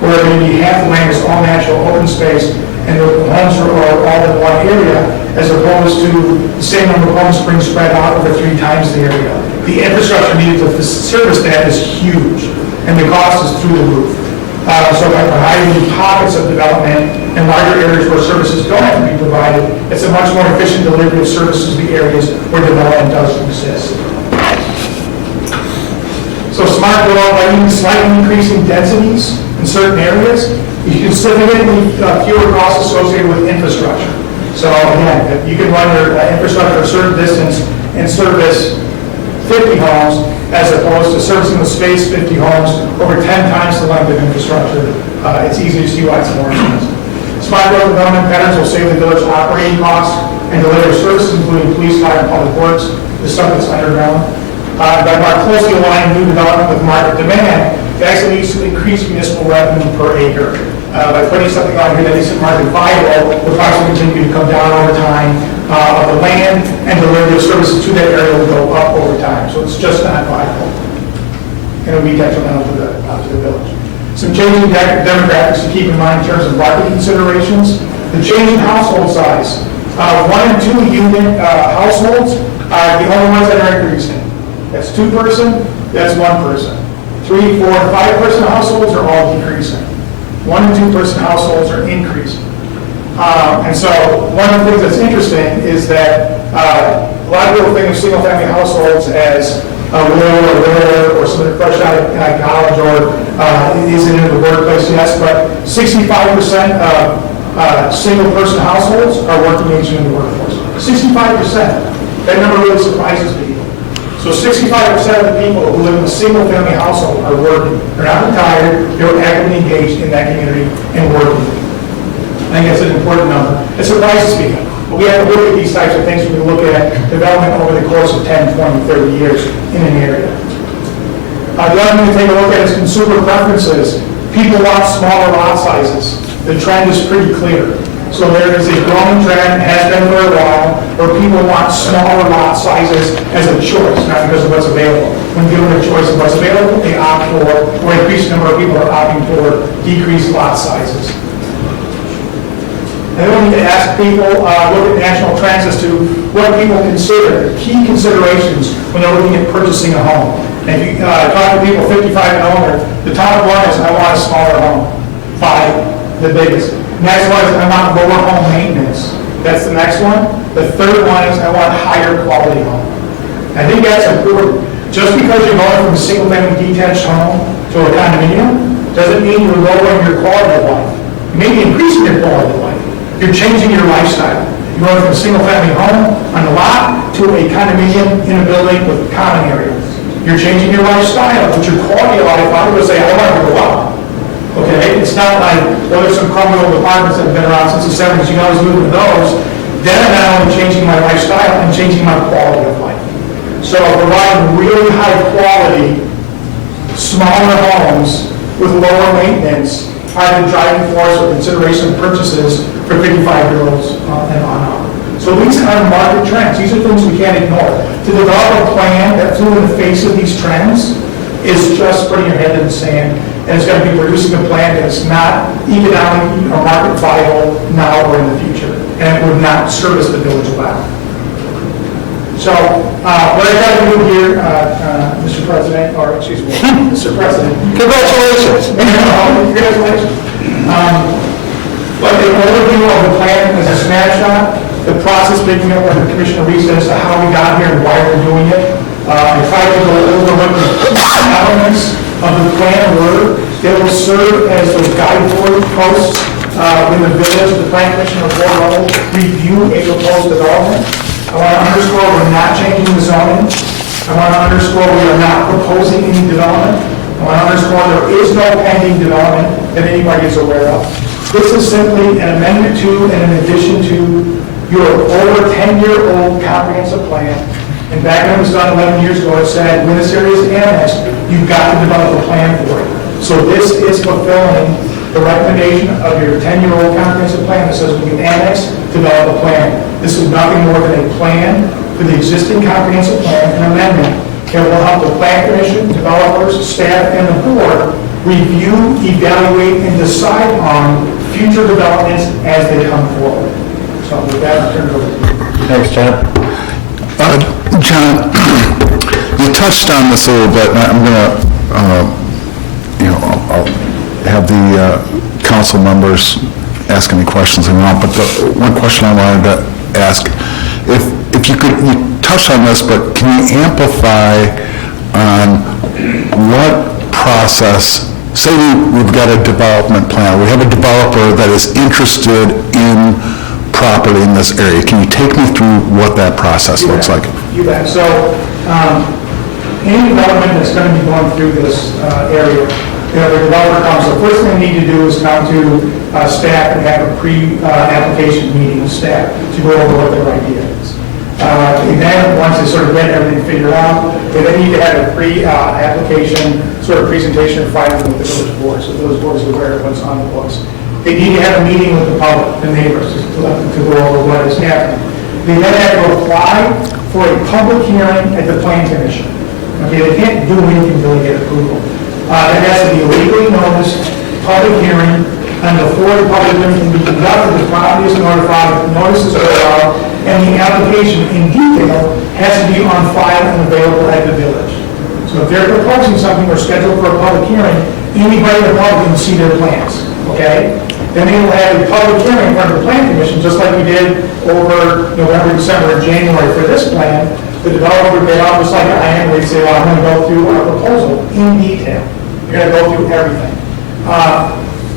where maybe half the land is all natural open space, and the homes are all in one area, as opposed to the same number of homes being spread out over 3 times the area. The infrastructure needed to service that is huge, and the cost is through the roof. So by providing pockets of development in larger areas where services don't have to be provided, it's a much more efficient delivery of services to the areas where development does exist. So smart growth by even slightly increasing densities in certain areas, you can significantly fewer costs associated with infrastructure. So again, if you can run your infrastructure a certain distance and service 50 homes, as opposed to servicing the space 50 homes over 10 times the length of infrastructure, it's easy to see why it's more expensive. Smart growth development patterns will save the village operating costs and deliver services including police, fire, and public works, the stuff that's underground. By more closely aligning new development with market demand, it actually needs to increase municipal revenue per acre. By putting something on here that isn't market viable, the price will continue to come down over time of the land, and delivery of services to that area will go up over time. So it's just not viable. And it will be detrimental to the village. Some changing demographics to keep in mind in terms of market considerations. The change in household size. 1 and 2 unit households are the only ones that are increasing. That's 2 person, that's 1 person. 3, 4, and 5 person households are all decreasing. 1 and 2 person households are increasing. And so one of the things that's interesting is that a lot of people think of single family households as a widower or somebody fresh out of college or isn't in the workplace, yes, but 65% of single person households are working age in the workforce. 65%. That number really surprises people. So 65% of the people who live in a single-family household are working. They're not retired, they're actively engaged in that community and working. I think that's an important number. It surprises people. But we have to look at these types of things when we look at development over the course of 10, 20, 30 years in an area. The other thing to take a look at is consumer preferences. People want smaller lot sizes. The trend is pretty clear. So there is a growing trend, has been for a while, where people want smaller lot sizes as a choice, not because of what's available. When given a choice of what's available, they opt for, or an increased number of people are opting for decreased lot sizes. And then we need to ask people, look at national trends as to what people consider, key considerations when they're looking at purchasing a home. And if you talk to people 55 and older, the top one is, I want a smaller home. 5, the biggest. Next one is, I want lower home maintenance. That's the next one. The third one is, I want higher quality home. I think that's important. Just because you're going from a single-family detached home to a condominium doesn't mean you're lowering your quality of life. You may be increasing your quality of life. You're changing your lifestyle. You're going from a single-family home on a lot to a condominium in a building with common areas. You're changing your lifestyle, but your quality of life, I'm going to say, I want it to go up. Okay, it's not like, well, there's some crumbling old apartments that have been around since the 70s, you can always move to those. Then I'm not only changing my lifestyle, I'm changing my quality of life. So providing really high quality, smaller homes with lower maintenance are the driving force or consideration of purchases for 55-year-olds and on up. So these are market trends. These are things we can't ignore. To develop a plan that flew in the face of these trends is just putting your head in the sand, and it's going to be producing a plan that's not economically or market viable now or in the future, and it would not service the village well. So what I got to do here, Mr. President, or excuse me, Mr. President. Congratulations. Congratulations. But the overview of the plan is a snapshot, the process picking up on the Commissioner Reese as to how we got here and why we're doing it. I tried to go over what the elements of the plan were They will serve as those guideboard posts when the village, the plan commission, or board level review a proposed development. I want to underscore we're not changing the zoning. I want to underscore we are not proposing any development. I want to underscore there is no pending development that anybody is aware of. This is simply an amendment to and an addition to your over 10-year-old comprehensive plan. And back when it was done 11 years ago, it said, when this area is annexed, you've got to develop a plan for it. So this is fulfilling the recommendation of your 10-year-old comprehensive plan that says when you annex, develop a plan. This is nothing more than a plan for the existing comprehensive plan, an amendment that will help the plan commission, developers, staff, and the board review, evaluate, and decide on future developments as they come forward. So with that, I'll turn it over to you. Thanks, John. John, you touched on this a little bit, and I'm going to, I'll have the council members ask any questions they want, but the one question I wanted to ask, if you could, you touched on this, but can you amplify on what process, say we've got a development plan, we have a developer that is interested in property in this area. Can you take me through what that process looks like? You bet. So, any development that's going to be going through this area, the developer comes, the first thing they need to do is come to staff and have a pre-application meeting with staff to go over what their idea is. And then, once they sort of get everything figured out, they then need to have a pre-application sort of presentation or filing with the village board, so the village board is aware of what's on the books. They need to have a meeting with the public, the neighbors, to go over what is happening. They then have to apply for a public hearing at the plan commission. Okay, they can't do anything until they get approval. It has to be a legally noticed public hearing, and before the public hearing can be conducted, the property is notified, notices are out, and the application in detail has to be on file and available at the village. So if they're proposing something or scheduled for a public hearing, anybody in the public can see their plans, okay? Then they will have a public hearing in front of the plan commission, just like we did over November, December, and January for this plan. The developer would get out just like I am, they'd say, well, I'm going to go through our proposal in detail. You're going to go through everything.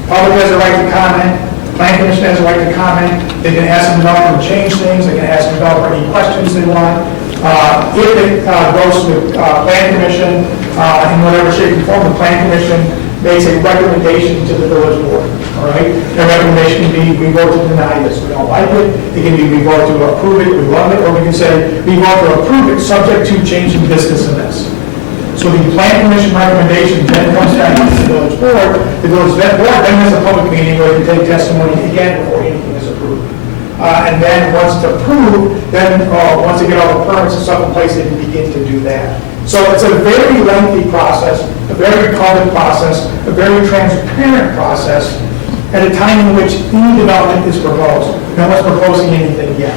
Public has a right to comment, plan commission has a right to comment. They can ask the developer to change things, they can ask the developer any questions they want. If it goes to the plan commission in whatever shape and form, the plan commission makes a recommendation to the village board, all right? The recommendation can be, we vote to deny this, we don't like it. It can be, we vote to approve it, we love it, or we can say, we vote to approve it, subject to changing business in this. So the plan commission recommendation then comes down to the village board. The village board then has a public meeting where they can take testimony again before anything is approved. And then once it's approved, then once they get all the permits and stuff in place, they can begin to do that. So it's a very lengthy process, a very public process, a very transparent process at a time in which any development is proposed. No one's proposing anything yet.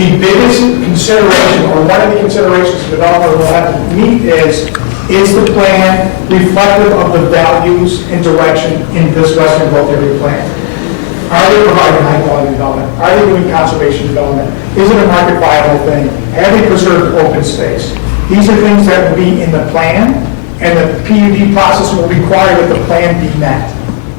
The biggest consideration, or one of the considerations the developer will have to meet is the plan reflective of the values and direction in this Western Growth Area plan? Are they providing high-quality development? Are they doing conservation development? Is it a market viable thing? Have they preserved open space? These are things that will be in the plan, and the PUD process will require that the plan be met.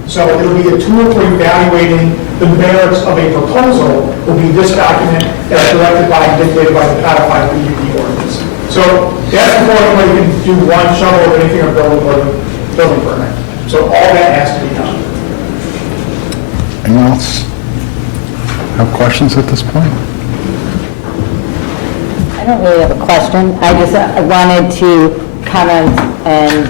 So it will be a tool for evaluating the merits of a proposal, will be this document that's directed by and dictated by the codified PUD ordinance. So that's before anybody can do one shovel or anything or building permit. So all that has to be done. Anyone else have questions at this point? I don't really have a question. I just wanted to comment and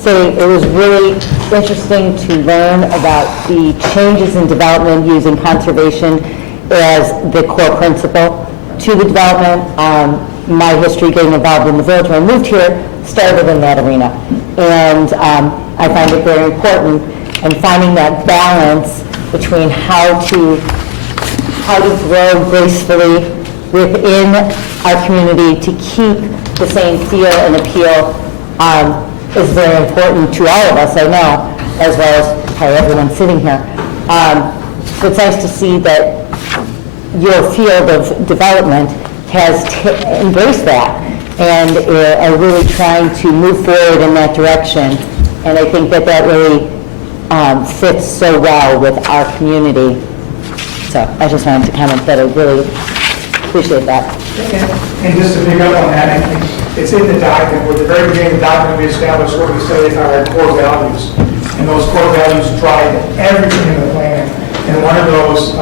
say it was really interesting to learn about the changes in development using conservation as the core principle to the development. My history getting involved in the village when I moved here started in that arena. And I find it very important, and finding that balance between how to grow gracefully within our community to keep the same feel and appeal is very important to all of us, I know, as well as probably everyone sitting here. So it's nice to see that your field of development has embraced that and are really trying to move forward in that direction And I think that that really fits so well with our community. So I just wanted to comment that I really appreciate that. And just to pick up on that, I think it's in the document, where the very beginning of the document, we established what we say are our core values. And those core values drive everything in the plan. And one of those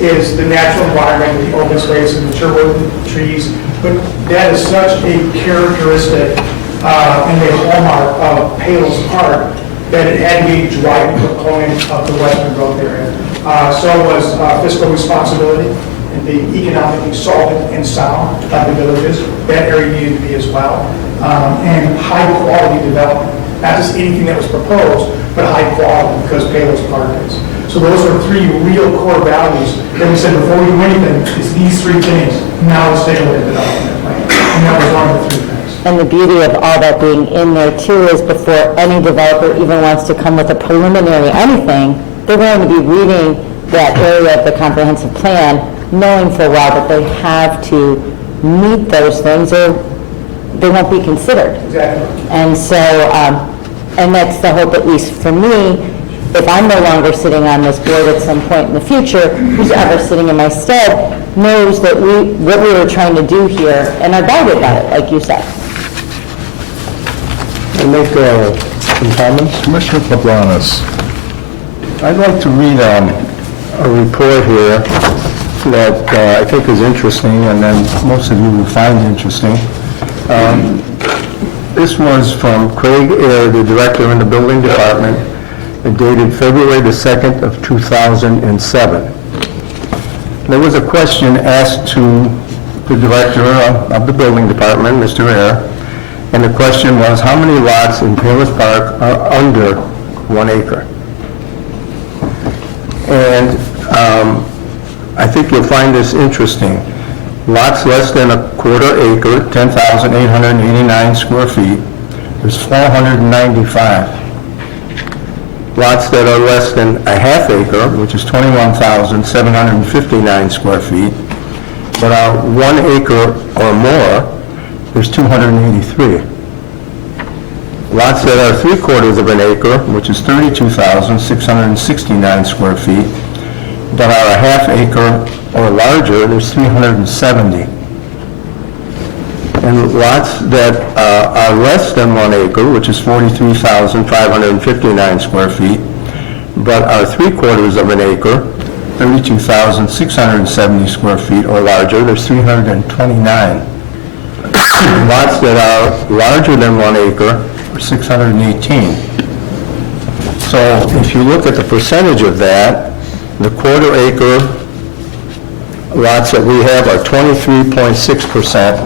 is the natural environment, the open space, and mature wood trees. But that is such a characteristic and a hallmark of Palos Park that it had to be a driving component of the western growth area. So was fiscal responsibility and being economically solvent and sound like the villages. That area needed to be as well. And high quality development, not just anything that was proposed, but high quality, because Palos Park is. So those are three real core values that we said before we do anything, it's these three things. Now let's take a look at the development plan. And that was one of the three things. And the beauty of all that being in there too is before any developer even wants to come with a preliminary anything, they're going to be reading that area of the comprehensive plan, knowing for a while that they have to meet those things or they won't be considered. Exactly. And so, and that's the hope, at least for me, if I'm no longer sitting on this board at some point in the future, who's ever sitting in my stead knows that what we were trying to do here and are guided by it, like you said. I make some comments. Commissioner Poblanis. I'd like to read a report here that I think is interesting, and then most of you will find interesting. This was from Craig Eyre, the director in the building department, dated February the 2nd of 2007. There was a question asked to the director of the building department, Mr. Eyre, and the question was, how many lots in Palos Park are under 1 acre? And I think you'll find this interesting. Lots less than a quarter acre, 10,889 square feet, there's 495. Lots that are less than a half acre, which is 21,759 square feet, but are 1 acre or more, there's 283. Lots that are 3/4 of an acre, which is 32,669 square feet, but are a half acre or larger, there's 370. And lots that are less than 1 acre, which is 43,559 square feet, but are 3/4 of an acre, 32,670 square feet or larger, there's 329. Lots that are larger than 1 acre are 618. So if you look at the percentage of that, the quarter acre lots that we have are 23.6%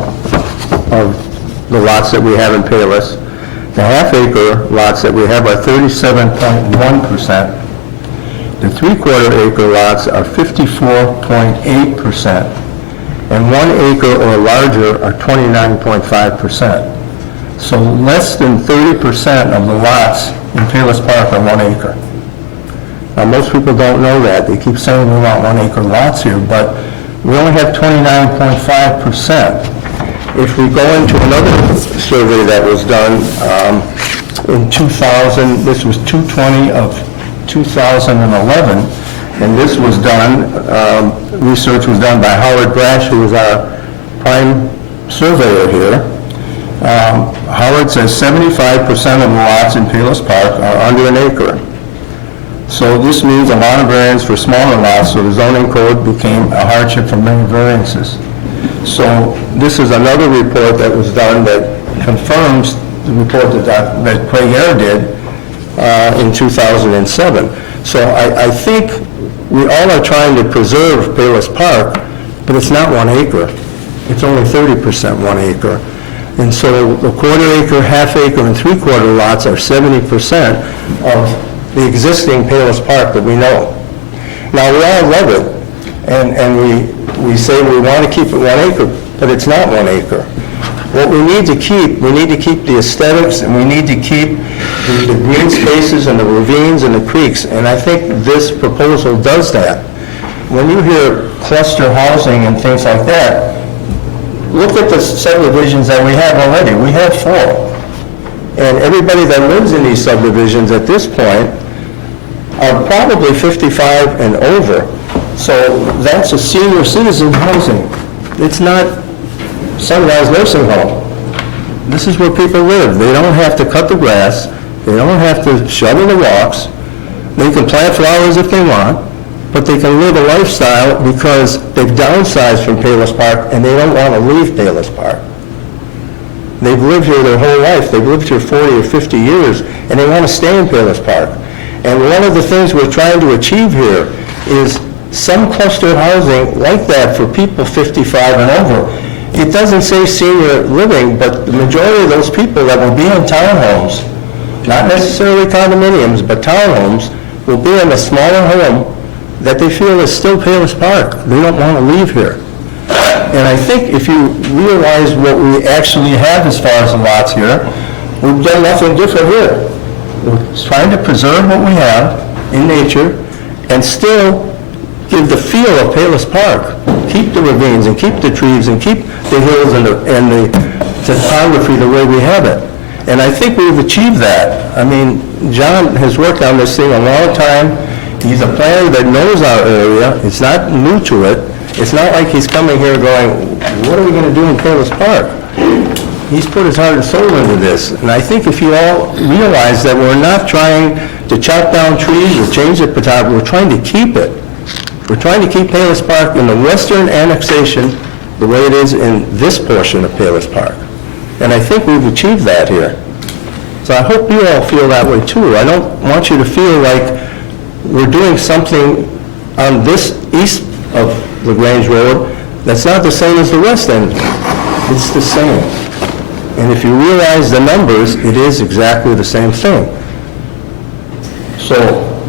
of the lots that we have in Palos. The half acre lots that we have are 37.1%. The 3/4 acre lots are 54.8%. And 1 acre or larger are 29.5%. So less than 30% of the lots in Palos Park are 1 acre. Now, most people don't know that. They keep saying we want 1 acre lots here, but we only have 29.5%. If we go into another survey that was done in 2000, this was 2/20 of 2011, and this was done, research was done by Howard Brash, who was our prime surveyor here. Howard says 75% of the lots in Palos Park are under an acre. So this means a lot of variance for smaller lots, so the zoning code became a hardship for many variances. So this is another report that was done that confirms the report that Craig Eyre did in 2007. So I think we all are trying to preserve Palos Park, but it's not 1 acre. It's only 30% 1 acre. And so the quarter acre, half acre, and 3/4 lots are 70% of the existing Palos Park that we know. Now, we all love it, and we say we want to keep it 1 acre, but it's not 1 acre. What we need to keep the aesthetics, and we need to keep the green spaces and the ravines and the creeks, and I think this proposal does that. When you hear cluster housing and things like that, look at the subdivisions that we have already. We have 4. And everybody that lives in these subdivisions at this point are probably 55 and over. So that's a senior citizen housing. It's not Sunrise Nursing Home. This is where people live. They don't have to cut the grass. They don't have to shovel the walks. They can plant flowers if they want, but they can live a lifestyle because they've downsized from Palos Park and they don't want to leave Palos Park. They've lived here their whole life. They've lived here 40 or 50 years, and they want to stay in Palos Park. And one of the things we're trying to achieve here is some clustered housing like that for people 55 and over. It doesn't say senior living, but the majority of those people that will be in townhomes, not necessarily condominiums, but townhomes, will be in a smaller home that they feel is still Palos Park. They don't want to leave here. And I think if you realize what we actually have as far as the lots here, we've done nothing different here. We're trying to preserve what we have in nature and still give the feel of Palos Park. Keep the ravines and keep the trees and keep the hills and the topography the way we have it. And I think we've achieved that. I mean, John has worked on this thing a long time. He's a planner that knows our area. It's not new to it. It's not like he's coming here going, what are we going to do in Palos Park? He's put his heart and soul into this. And I think if you all realize that we're not trying to chop down trees or change the topography, we're trying to keep it. We're trying to keep Palos Park in the western annexation the way it is in this portion of Palos Park. And I think we've achieved that here. So I hope you all feel that way too. I don't want you to feel like we're doing something on this east of LaGrange Road that's not the same as the west end. It's the same. And if you realize the numbers, it is exactly the same thing. So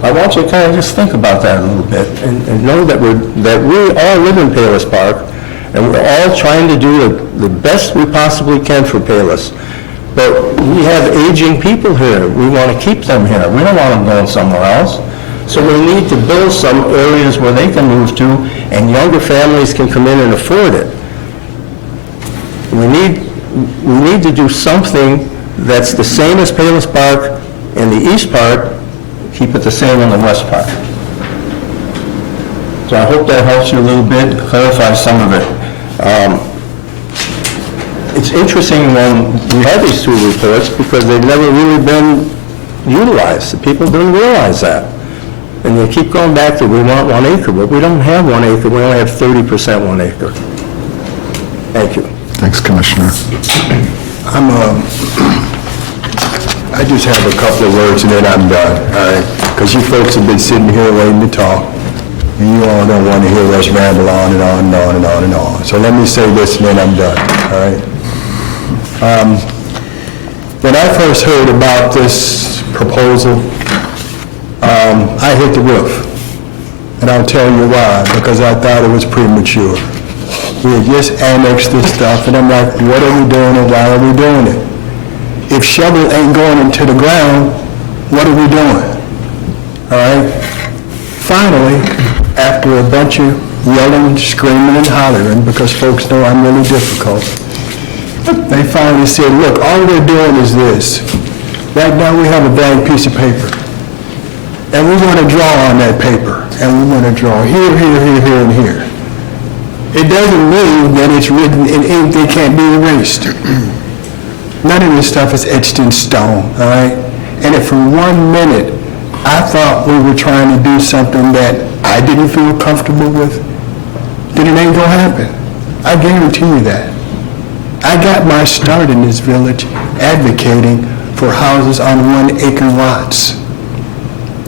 I want you to kind of just think about that a little bit and know that we all live in Palos Park and we're all trying to do the best we possibly can for Palos. But we have aging people here. We want to keep them here. We don't want them going somewhere else. So we need to build some areas where they can move to and younger families can come in and afford it. We need to do something that's the same as Palos Park in the east part, keep it the same in the west part. So I hope that helps you a little bit, clarify some of it. It's interesting when we have these two reports because they've never really been utilized. The people didn't realize that. And they keep going back to, we want 1 acre, but we don't have 1 acre, we only have 30% 1 acre. Thank you. Thanks, Commissioner. I just have a couple of words and then I'm done, all right? Because you folks have been sitting here waiting to talk. And you all don't want to hear us ramble on and on and on and on and on. So let me say this and then I'm done, all right? When I first heard about this proposal, I hit the roof. And I'll tell you why, because I thought it was premature. We had just annexed this stuff, and I'm like, what are we doing and why are we doing it? If shovel ain't going into the ground, what are we doing? All right? Finally, after a bunch of yelling, screaming, and hollering, because folks know I'm really difficult, they finally said, look, all we're doing is this. Right now we have a blank piece of paper. And we want to draw on that paper. And we want to draw here, here, here, here, and here. It doesn't mean that it's written in ink that can't be erased. None of this stuff is etched in stone, all right? And if for 1 minute I thought we were trying to do something that I didn't feel comfortable with, then it ain't gonna happen. I guarantee you that. I got my start in this village advocating for houses on 1 acre lots.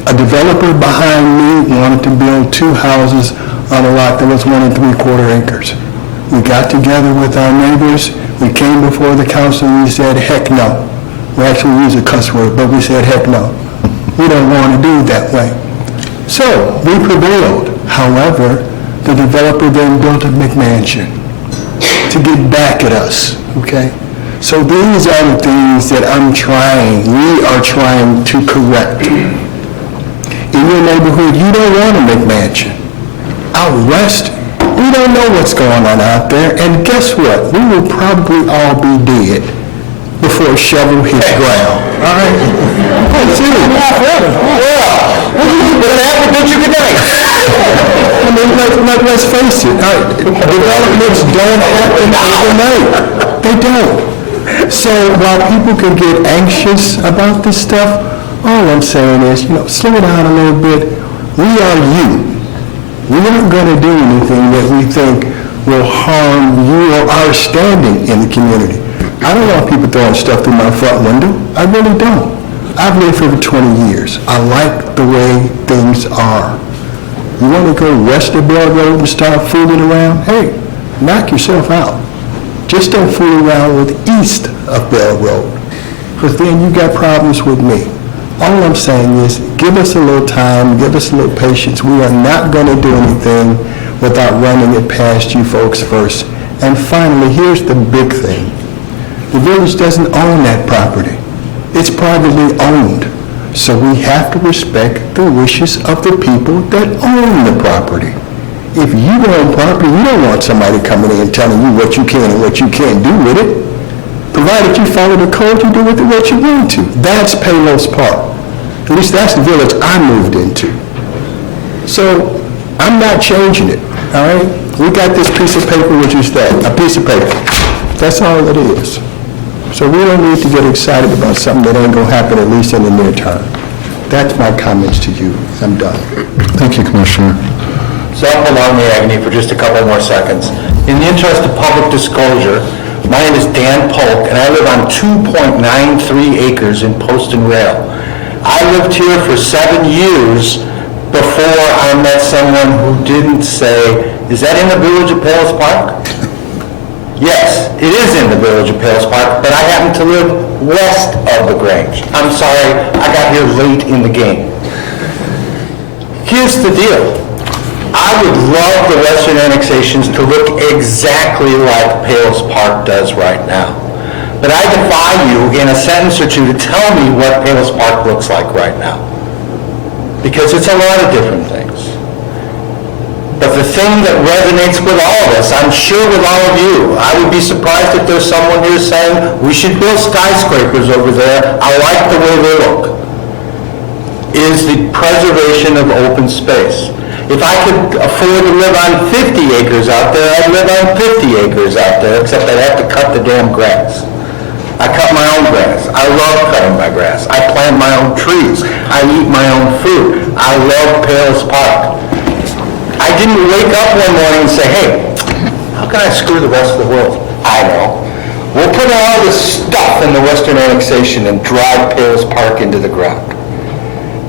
A developer behind me wanted to build 2 houses on a lot that was 1 3/4 acres. We got together with our neighbors, we came before the council and we said, heck no. We actually used a cuss word, but we said, heck no. We don't want to do it that way. So, we prevailed. However, the developer then built a McMansion to get back at us, okay? So these are the things that we are trying to correct. In your neighborhood, you don't want a McMansion. Out west, we don't know what's going on out there, and guess what? We will probably all be dead before a shovel hits ground. All right? That's it. What happened to you tonight? I mean, let's face it, all right, developments don't happen overnight. They don't. So while people can get anxious about this stuff, all I'm saying is, slow down a little bit. We are you. We aren't going to do anything that we think will harm you or our standing in the community. I don't want people throwing stuff through my front window. I really don't. I've lived here for 20 years. I like the way things are. You want to go west of Bell Road and start fooling around? Hey, knock yourself out. Just don't fool around with east of Bell Road, because then you got problems with me. All I'm saying is, give us a little time, give us a little patience. We are not going to do anything without running it past you folks first. And finally, here's the big thing. The village doesn't own that property. It's privately owned. So we have to respect the wishes of the people that own the property. If you own property, you don't want somebody coming in and telling you what you can and what you can't do with it. Provided you follow the code, you do with it what you want to. That's Palos Park. At least that's the village I moved into. So I'm not changing it, all right? We got this piece of paper, which is that, a piece of paper. That's all it is. So we don't need to get excited about something that ain't gonna happen, at least in the near term. That's my comments to you. I'm done. Thank you, Commissioner. So I'll prolong the agony for just a couple more seconds. In the interest of public disclosure, my name is Dan Polk, and I live on 2.93 acres in Post and Rail. I lived here for 7 years before I met someone who didn't say, is that in the village of Palos Park? Yes, it is in the village of Palos Park, but I happen to live west of the Grange. I'm sorry, I got here late in the game. Here's the deal. I would love the western annexations to look exactly like Palos Park does right now. But I defy you in a sentence or two to tell me what Palos Park looks like right now. Because it's a lot of different things. But the thing that resonates with all of us, I'm sure with all of you, I would be surprised if there's someone here saying, we should build skyscrapers over there, I like the way they look, is the preservation of open space. If I could afford to live on 50 acres out there, I'd live on 50 acres out there, except I'd have to cut the damn grass. I cut my own grass. I love cutting my grass. I plant my own trees. I eat my own food. I love Palos Park. I didn't wake up one morning and say, hey, how can I screw the rest of the world? I know. We'll put all this stuff in the western annexation and drive Palos Park into the ground.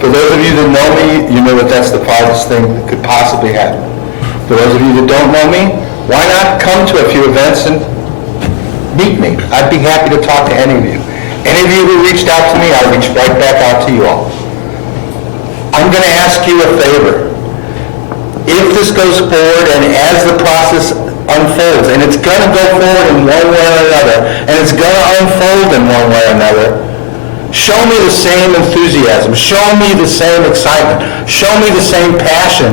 For those of you that know me, you know that that's the farthest thing that could possibly happen. For those of you that don't know me, why not come to a few events and meet me? I'd be happy to talk to any of you. Any of you who reached out to me, I'll reach right back out to you all. I'm going to ask you a favor. If this goes forward and as the process unfolds, and it's going to go forward in one way or another, and it's going to unfold in one way or another, show me the same enthusiasm, show me the same excitement, show me the same passion,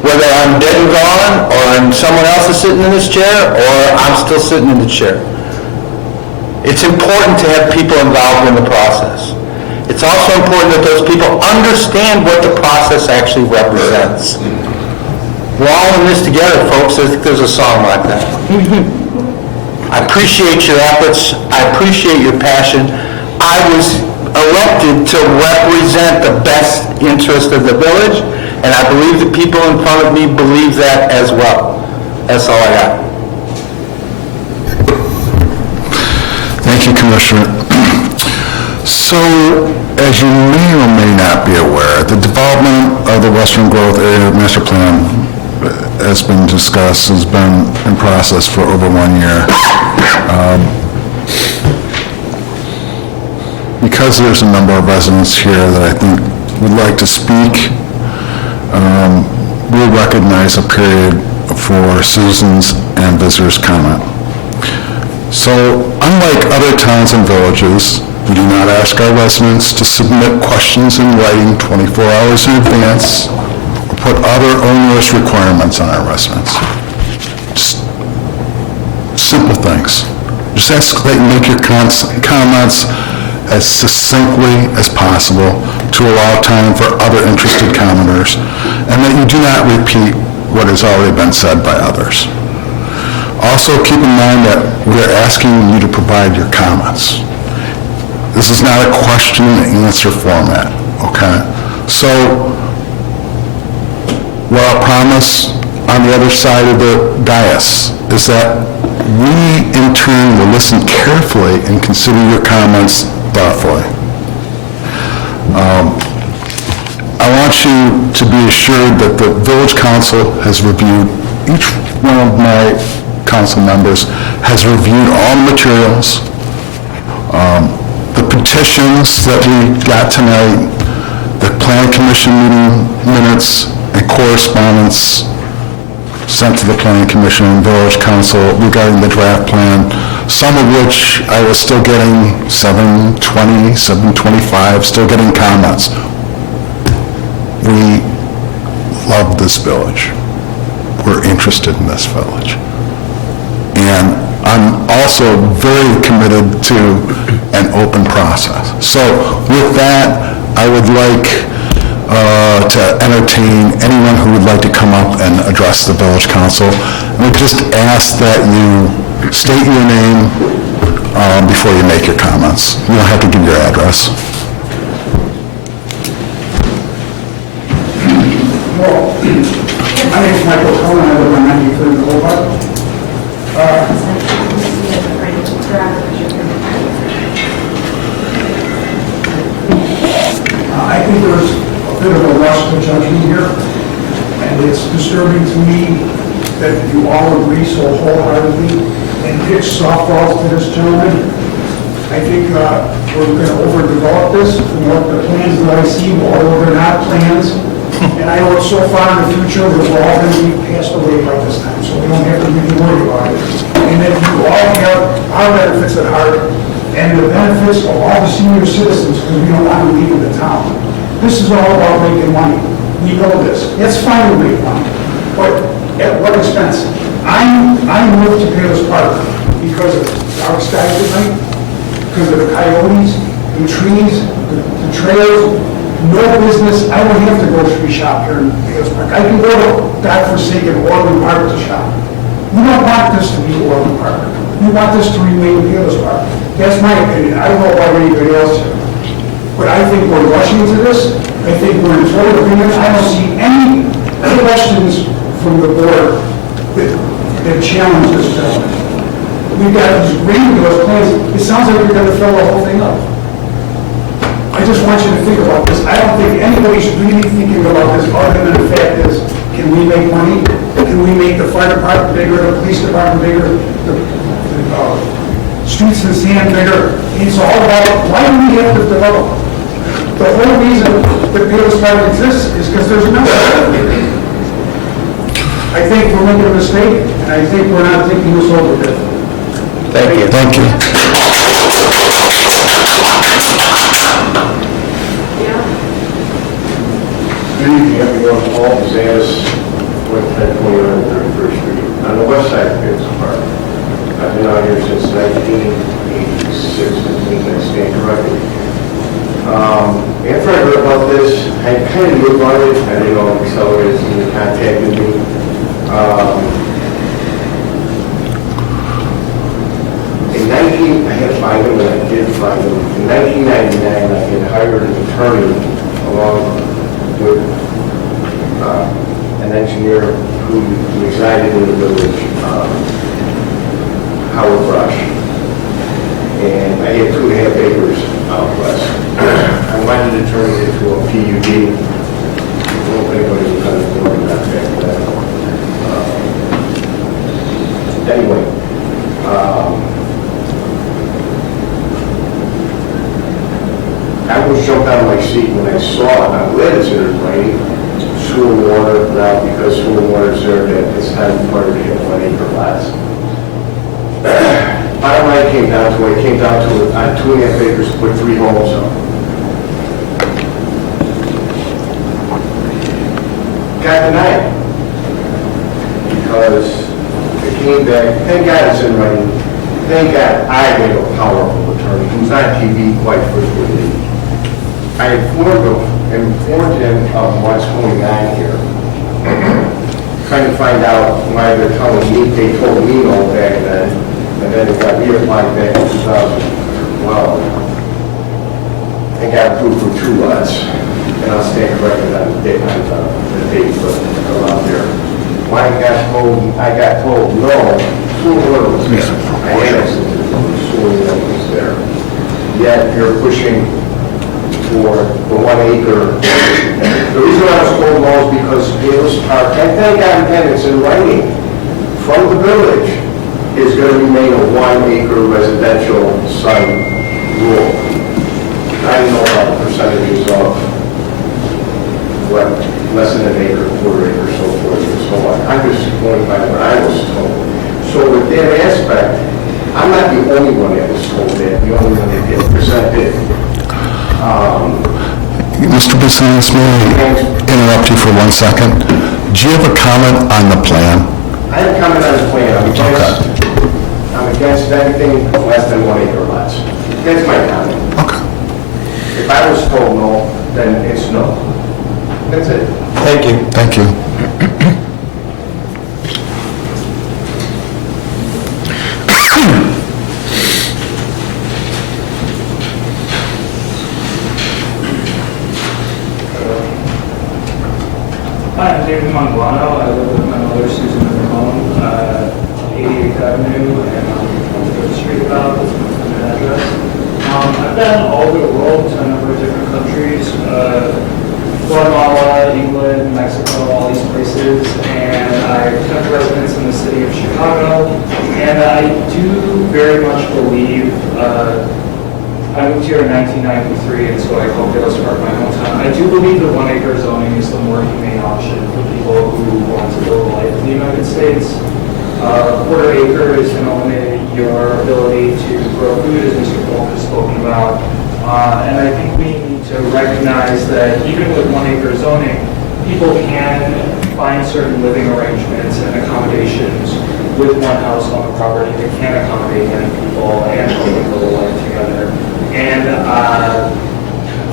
whether I'm dead and gone, or someone else is sitting in this chair, or I'm still sitting in the chair. It's important to have people involved in the process. It's also important that those people understand what the process actually represents. We're all in this together, folks. There's a song like that. I appreciate your efforts. I appreciate your passion. I was elected to represent the best interest of the village, and I believe the people in front of me believe that as well. That's all I got. Thank you, Commissioner. So, as you may or may not be aware, the development of the Western Growth Area Master Plan has been discussed, has been in process for over 1 year. Because there's a number of residents here that I think would like to speak, we'll recognize a period for citizens and visitors' comment. So, unlike other towns and villages, we do not ask our residents to submit questions in writing 24 hours in advance or put other onerous requirements on our residents. Just simple things. Just ask that you make your comments as succinctly as possible to allow time for other interested commenters, and that you do not repeat what has already been said by others. Also, keep in mind that we are asking you to provide your comments. This is not a question and answer format, okay? So, what I'll promise on the other side of the dais is that we, in turn, will listen carefully and consider your comments thoughtfully. I want you to be assured that the Village Council has reviewed, each one of my council members has reviewed all the materials, the petitions that we got tonight, the Plan Commission meeting minutes and correspondence sent to the Planning Commission and Village Council regarding the draft plan, some of which I was still getting 7:20, 7:25, still getting comments. We love this village. We're interested in this village. And I'm also very committed to an open process. So with that, I would like to entertain anyone who would like to come up and address the Village Council. And I just ask that you state your name before you make your comments. You don't have to give your address. Well, my name is Michael Cohen, I live on 93rd Boulevard. I think there's a bit of a rush to judgment here, and it's disturbing to me that you all agree so wholeheartedly and pitch softballs to this gentleman. I think we're going to overdevelop this, from what the plans that I see, although they're not plans. And I know so far in the future, we're all going to be passed away by this time, so we don't have to really worry about it. And that you all have our benefits at heart, and the benefits of all the senior citizens, because we don't want to leave the town. This is all about making money. We know this. It's fine to make money, but at what expense? I moved to Palos Park because of dark skies at night, because of the coyotes, the trees, the trails. No business. I don't have to grocery shop here in Palos Park. I can go to godforsaken Orland Park to shop. We don't want this to be Orland Park. We want this to remain Palos Park. That's my opinion. I don't know about anybody else here. But I think we're rushing to this. I think we're in total agreement. I don't see any questions from the board that challenge this gentleman. We've got these ridiculous plans. It sounds like we're going to fill the whole thing up. I just want you to think about this. I don't think anybody's really thinking about this other than the fact is, can we make money? Can we make the fire department bigger, the police department bigger, the streets and sand bigger? It's all about, why do we have to develop? The whole reason that Palos Park exists is because there's no. I think we're making a mistake, and I think we're not thinking this over good. Thank you. Thank you. Good evening, everyone. Paul Zanis, 110-29 Street, on the west side of Palos Park. I've been out here since 1986, I stand corrected. After I heard about this, I kind of knew about it. I didn't know accelerators even contacted me. I had to find them, and I did find them. In 1999, I had hired an attorney along with an engineer who resided in the village, Howard Brush. And I had 2.5 acres out west. I wanted to turn it into a PUD. I don't know if anybody was understanding that back then. Anyway, I was jumped out of my seat when I saw it. I'm glad it's in the rain. Sewer and water now, because sewer and water is there, that it's time for it to hit 1 acre lots. Bottom line it came down to on 2.5 acres to put 3 homes up. Got denied because it came back. Thank God it's in writing. thank God I have a powerful attorney who's on TV quite frequently. I informed him of what's going on here, trying to find out why they're telling me, they told me no back then, and then it got reapplied back in 2012, and got approved for 2 lots, and I'll stand corrected on the date, but around there. When I got told no, sewer was there. I annexed it to the sewer that was there. Yet you're pushing for the 1 acre. The reason I was told no is because Palos Park, and thank God again, it's in writing, from the village, is going to remain a 1 acre residential site rule. I don't know about the percentages of what, less than an acre, quarter acre, so forth and so on. I'm just going by what I was told. So with that aspect, I'm not the only one that was told that, the only one that get presented. Mr. Bassinis, may I interrupt you for 1 second? Do you have a comment on the plan? I have a comment on the plan. I'm against anything less than 1 acre lots. That's my comment. Okay. If I was told no, then it's no. That's it. Thank you. Thank you. Hi, I'm David Manguano. I live with my mother, Susan Ramon, 88th Avenue, and on 23rd Street about. That's my permanent address. I've been all over the world to a number of different countries, Guatemala, England, Mexico, all these places, and I have residence in the city of Chicago, and I do very much believe, I moved here in 1993, and so I call Palos Park my hometown. I do believe that 1 acre zoning is the more humane option for people who want to build a life in the United States. Quarter acre is going to limit your ability to grow food, as Mr. Polk has spoken about. And I think we need to recognize that even with 1 acre zoning, people can find certain living arrangements and accommodations with one house on the property that can accommodate many people and help them build a life together. And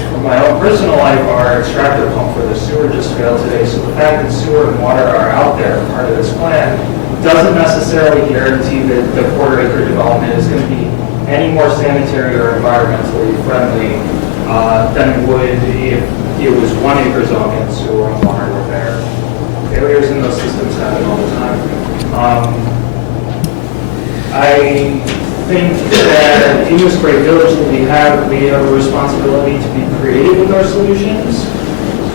for my own personal life, our extractor pump for the sewer just failed today. So the fact that sewer and water are out there, part of this plan, doesn't necessarily guarantee that the quarter acre development is going to be any more sanitary or environmentally friendly than it would if it was 1 acre zone and sewer and water were there. Failures in those systems happen all the time. I think that in this great village that we have a responsibility to be creative with our solutions,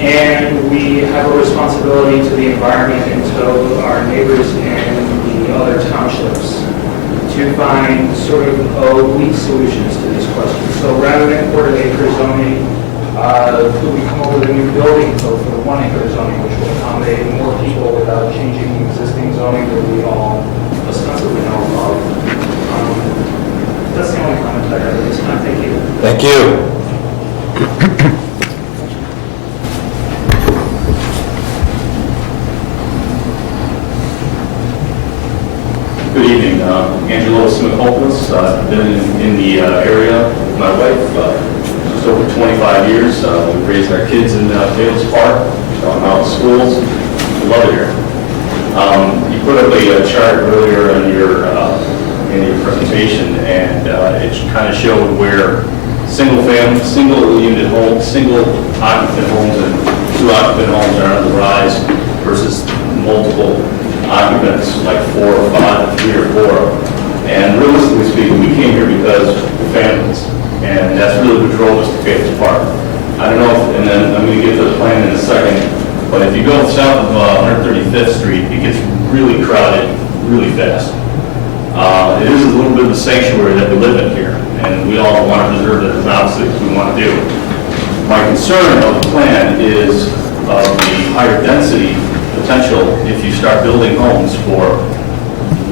and we have a responsibility to the environment and to our neighbors and the other townships to find sort of oblique solutions to these questions. So rather than quarter acre zoning, could we come up with a new building code for the 1 acre zoning, which will accommodate more people without changing the existing zoning that we all ostensibly know about? That's the only comment I have at this time. Thank you. Thank you. Good evening. Angelo Simicopoulos. I've been in the area with my wife just over 25 years. We've raised our kids in Palos Park, out in schools. We love it here. You put up a chart earlier in your presentation, and it kind of showed where single unit homes, single occupant homes, and 2 occupant homes are on the rise versus multiple occupants, like 4 or 5, 3 or 4. And realistically speaking, we came here because we're families, and that's really what drove us to Palos Park. I don't know if, and then I'm going to get to the plan in a second, but if you go south of 135th Street, it gets really crowded really fast. It is a little bit of a sanctuary that we live in here, and we all want to preserve it, as obviously we want to do. My concern of the plan is of the higher density potential if you start building homes for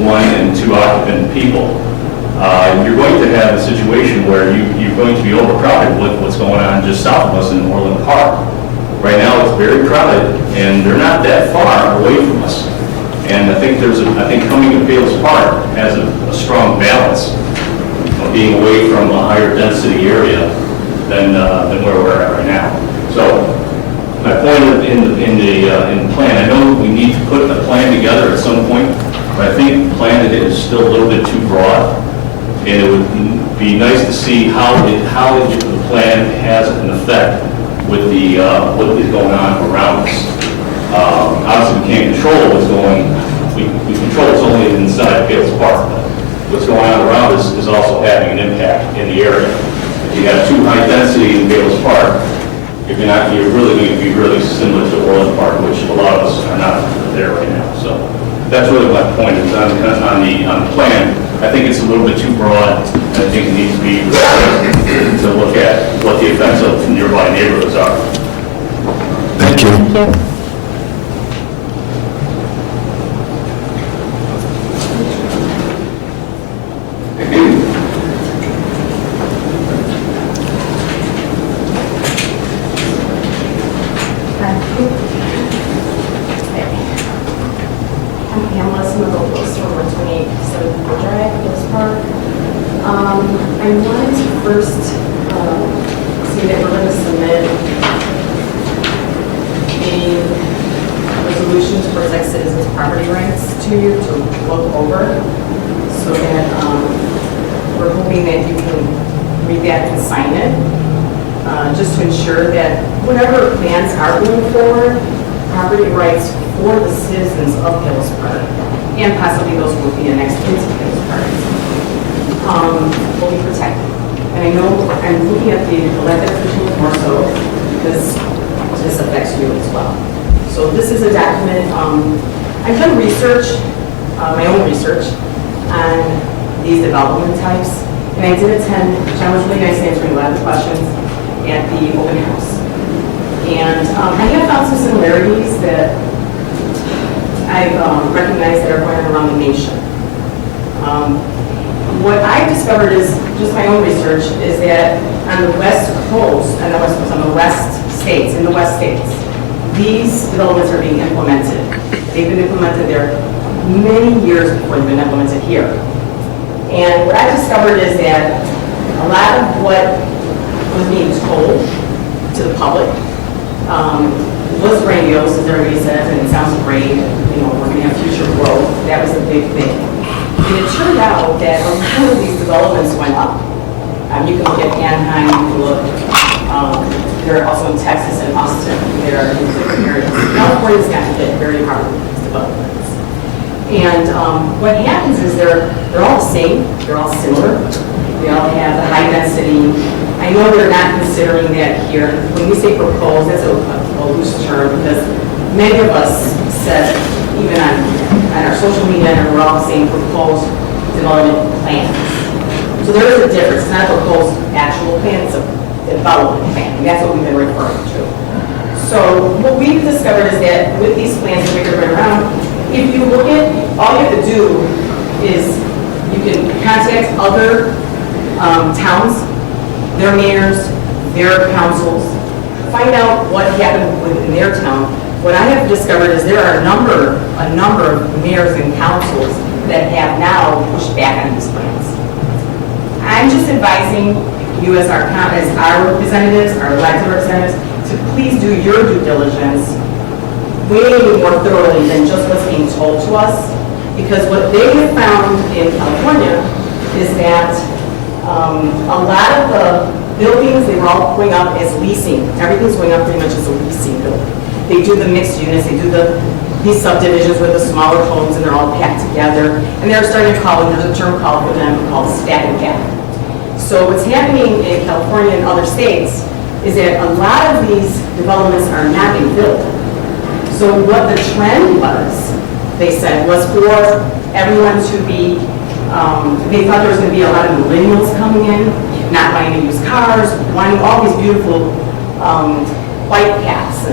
1 and 2 occupant people. You're going to have a situation where you're going to be overcrowded with what's going on just south of us in Orland Park. Right now it's very crowded, and they're not that far away from us. And I think coming to Palos Park has a strong balance of being away from a higher density area than where we're at right now. So my point in the plan, I know we need to put a plan together at some point, but I think the plan that is still a little bit too broad. And it would be nice to see how the plan has an effect with what is going on around us. Obviously, we can't control what's going. We control what's only inside Palos Park, but what's going on around us is also having an impact in the area. If you have too high density in Palos Park, you're really going to be really similar to Orland Park, which a lot of us are not there right now. So that's really my point is on the plan. I think it's a little bit too broad, and I think it needs to be revised to look at what the effects of nearby neighborhoods are. Thank you. Thank you. I'm Pamela Smith-Opos from 128 People Drive, Palos Park. I wanted to first say that we're going to submit a resolution to protect citizens' property rights to you to look over, so that we're hoping that you can read that and sign it, just to ensure that whatever plans are moving forward, property rights for the citizens of Palos Park, and possibly those who will be annexed into Palos Park, will be protected. And I know I'm looking at the elected officials more so because this affects you as well. So this is a document, I've done research, my own research, on these development types. And I did attend, John was really nice answering a lot of the questions at the open house. And I have found some similarities that I've recognized that are going around the nation. What I've discovered is, just my own research, is that on the West Coast, on the West States, in the West States, these developments are being implemented. They've been implemented there many years before they've been implemented here. And what I've discovered is that a lot of what was being told to the public was grandiose, as everybody says, and it sounds great, we're going to have future growth. That was the big thing. And it turned out that a lot of these developments went up. You can look at Anaheim, you can look, they're also in Texas and Austin, they're in different areas. California's gotten hit very hard with these developments. And what happens is they're all the same, they're all similar, they all have the high density. I know they're not considering that here. When we say propose, that's a loose term because many of us said, even on our social media, and we're all saying proposed development plans. So there is a difference. It's not a proposed actual plan, it's a development plan, and that's what we've been referring to. So what we've discovered is that with these plans that we're going around, if you look at, all you have to do is you can contact other towns, their mayors, their councils, find out what happened within their town. What I have discovered is there are a number of mayors and councils that have now pushed back on these plans. I'm just advising you as our representatives, our elected representatives, to please do your due diligence way more thoroughly than just what's being told to us. Because what they have found in California is that a lot of the buildings, they were all going up as leasing. Everything's going up pretty much as a leasing building. They do the mixed units, they do these subdivisions with the smaller homes, and they're all packed together. And they're starting to call, and there's a term called for them called stack and cap. So what's happening in California and other states is that a lot of these developments are not being built. So what the trend was, they said, was for everyone to be, they thought there was going to be a lot of millennials coming in, not wanting to use cars, wanting all these beautiful bike paths.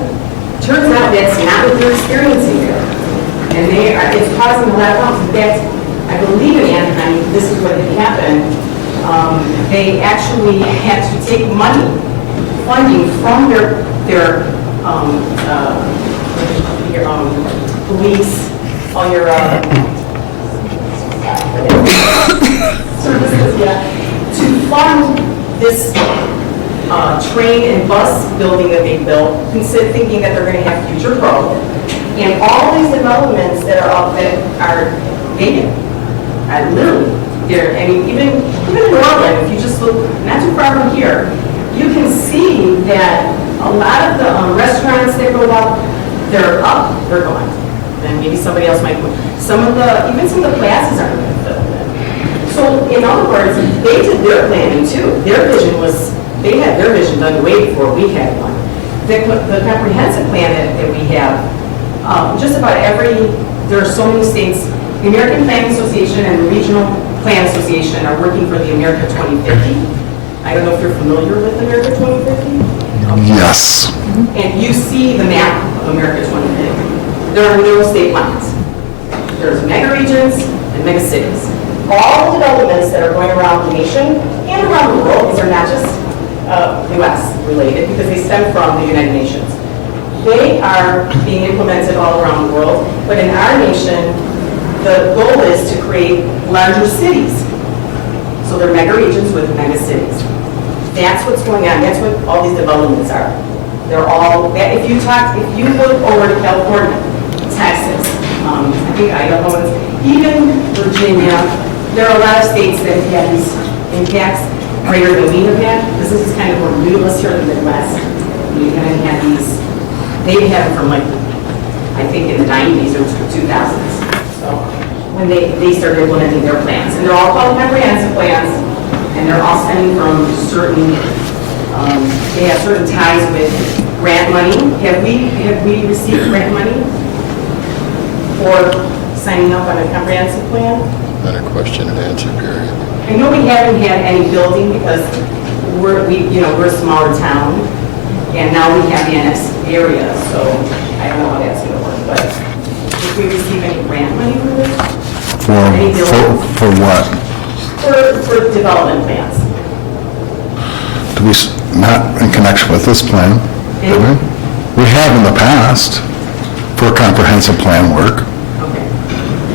Turns out that's not what they're experiencing there. And it's causing a lot of problems. In fact, I believe in Anaheim, this is what had happened. They actually had to take money, funding from their police all your services, yeah, to fund this train and bus building that they built, thinking that they're going to have future growth. And all these developments that are up that are vacant, are literally, there. I mean, even in Norland, if you just look not too far from here, you can see that a lot of the restaurants that go up, they're up, they're gone. And maybe somebody else might, even some of the classes aren't going to fill in. So in other words, they did their planning too. Their vision was, they had their vision done way before we had one. The comprehensive plan that we have, just about there are so many states, the American Planning Association and the Regional Plan Association are working for the America 2050. I don't know if you're familiar with America 2050? Okay. Yes. And you see the map of America 2050. There are no state plans. There's mega regions and mega cities. All the developments that are going around the nation and around the world, these are not just U.S. related because they stem from the United Nations. They are being implemented all around the world, but in our nation, the goal is to create larger cities. So they're mega regions with mega cities. That's what's going on. That's what all these developments are. They're all, if you look over to California, Texas, I think Idaho, even Virginia, there are a lot of states that have these impacts greater than we have had. This is kind of more newless here in the Midwest. We kind of had these, they had them from like, I think in the 90s or 2000s. So when they started implementing their plans. And they're all called comprehensive plans, and they're all stemming from certain, they have certain ties with grant money. Have we received grant money for signing up on a comprehensive plan? Not a question and answer period. I know we haven't had any building because we're a smaller town, and now we have the annexed area, so I don't know how that's going to work. But if we receive any grant money for this? For what? For development plans. Not in connection with this plan. We have in the past for comprehensive plan work. Okay.